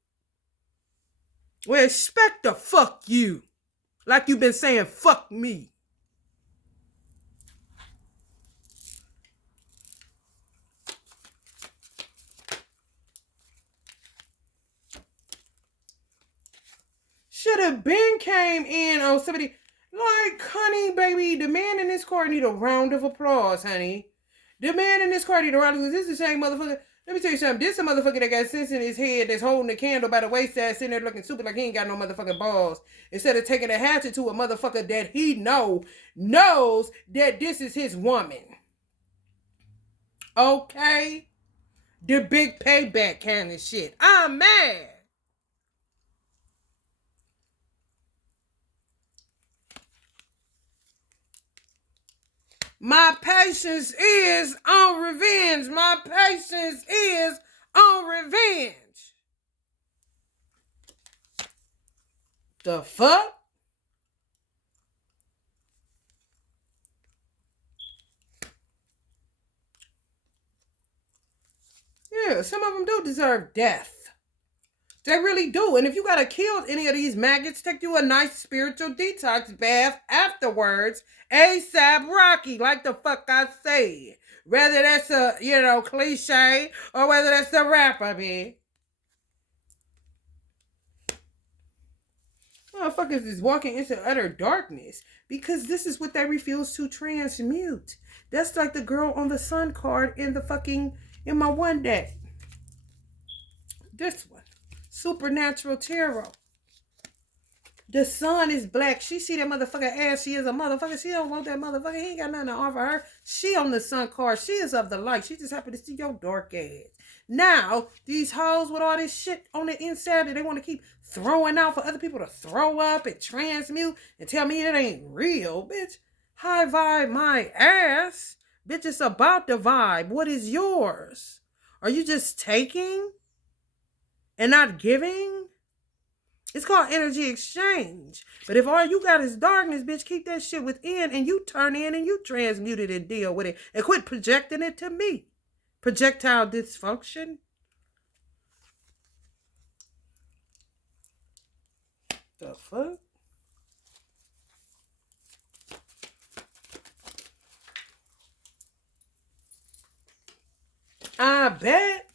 Well, expect to fuck you. Like you've been saying, fuck me. Should have been came in on somebody like, honey, baby, the man in this car need a round of applause, honey. The man in this car need a round of applause. This is the same motherfucker. Let me tell you something. This is a motherfucker that got sense in his head that's holding the candle by the wayside, sitting there looking stupid like he ain't got no motherfucking balls. Instead of taking a hatchet to a motherfucker that he knows that this is his woman. Okay? The big payback kind of shit. I'm mad. My patience is on revenge. My patience is on revenge. The fuck? Yeah, some of them do deserve death. They really do. And if you gotta kill any of these maggots, take you a nice spiritual detox bath afterwards. ASAP Rocky, like the fuck I said. Whether that's a, cliche or whether that's a rapper, man. Motherfuckers is walking into utter darkness because this is what they refuse to transmute. That's like the girl on the sun card in my one deck. This one. Supernatural tarot. The sun is black. She see that motherfucker ass. She is a motherfucker. She don't want that motherfucker. He ain't got nothing to offer her. She on the sun card. She is of the light. She just happy to see your dark ass. Now, these hoes with all this shit on the inside that they want to keep throwing out for other people to throw up and transmute and tell me it ain't real, bitch. High vibe my ass. Bitch, it's about the vibe. What is yours? Are you just taking and not giving? It's called energy exchange. But if all you got is darkness, bitch, keep that shit within and you turn in and you transmute it and deal with it. And quit projecting it to me. Projectile dysfunction? The fuck? I bet.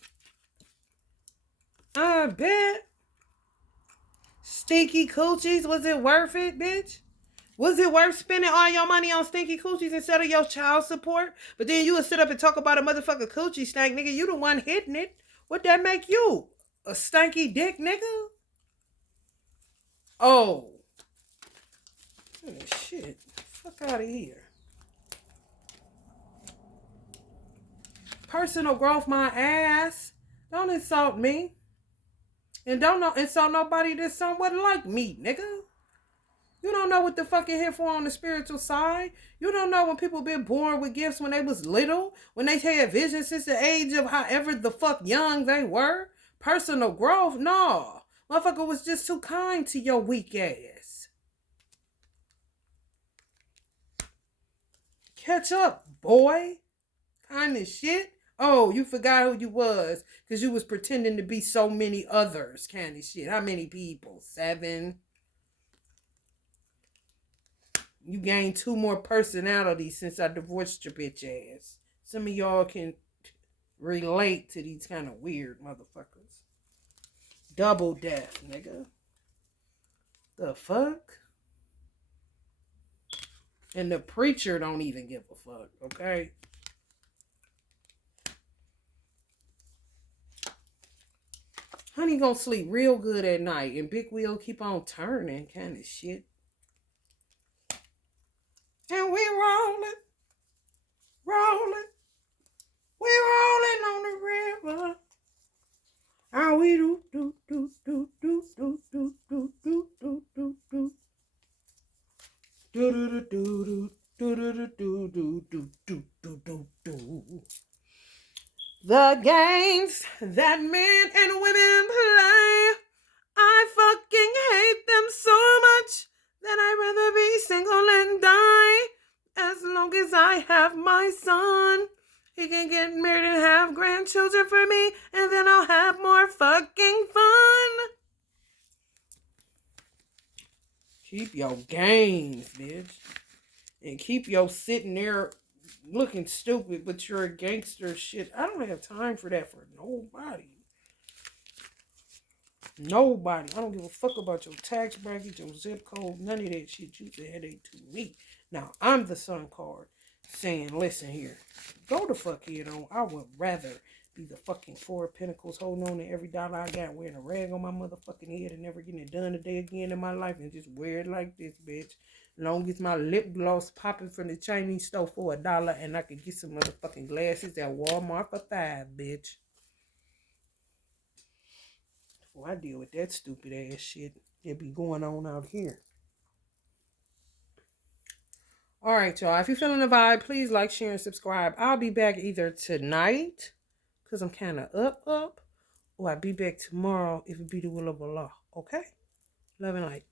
Stinky coochies, was it worth it, bitch? Was it worth spending all your money on stinky coochies instead of your child support? But then you would sit up and talk about a motherfucker coochie stank, nigga. You the one hitting it. What that make you? A stanky dick, nigga? Oh. Shit. Fuck out of here. Personal growth, my ass. Don't insult me. And don't insult nobody that's somewhat like me, nigga. You don't know what the fuck you're here for on the spiritual side. You don't know when people been born with gifts when they was little, when they had vision since the age of however the fuck young they were. Personal growth, no. Motherfucker was just too kind to your weak ass. Catch up, boy. Kind of shit. Oh, you forgot who you was because you was pretending to be so many others kind of shit. How many people? 7? You gained 2 more personalities since I divorced your bitch ass. Some of y'all can relate to these kind of weird motherfuckers. Double death, nigga. The fuck? And the preacher don't even give a fuck, okay? Honey gonna sleep real good at night and big wheel keep on turning kind of shit. And we rolling. We rolling on the river. How we do. The games that men and women play, I fucking hate them so much that I'd rather be single and die. As long as I have my son, he can get married and have grandchildren for me, and then I'll have more fucking fun. Keep your games, bitch. And keep your sitting there looking stupid, but you're a gangster shit. I don't have time for that for nobody. Nobody. I don't give a fuck about your tax bracket, your zip code, none of that shit. You's a headache to me. Now, I'm the sun card saying, listen here, go the fuck head on. I would rather be the fucking 4 of Pentacles holding on to every dollar I got, wearing a rag on my motherfucking head and never getting it done a day again in my life and just wear it like this, bitch. Long as my lip gloss popping from the Chinese store for $1 and I could get some motherfucking glasses at Walmart for $5, bitch. Before I deal with that stupid ass shit that be going on out here. Alright, y'all. If you're feeling the vibe, please like, share, and subscribe. I'll be back either tonight, because I'm kind of up, or I'll be back tomorrow if it be the will of Allah. Okay? Love and light.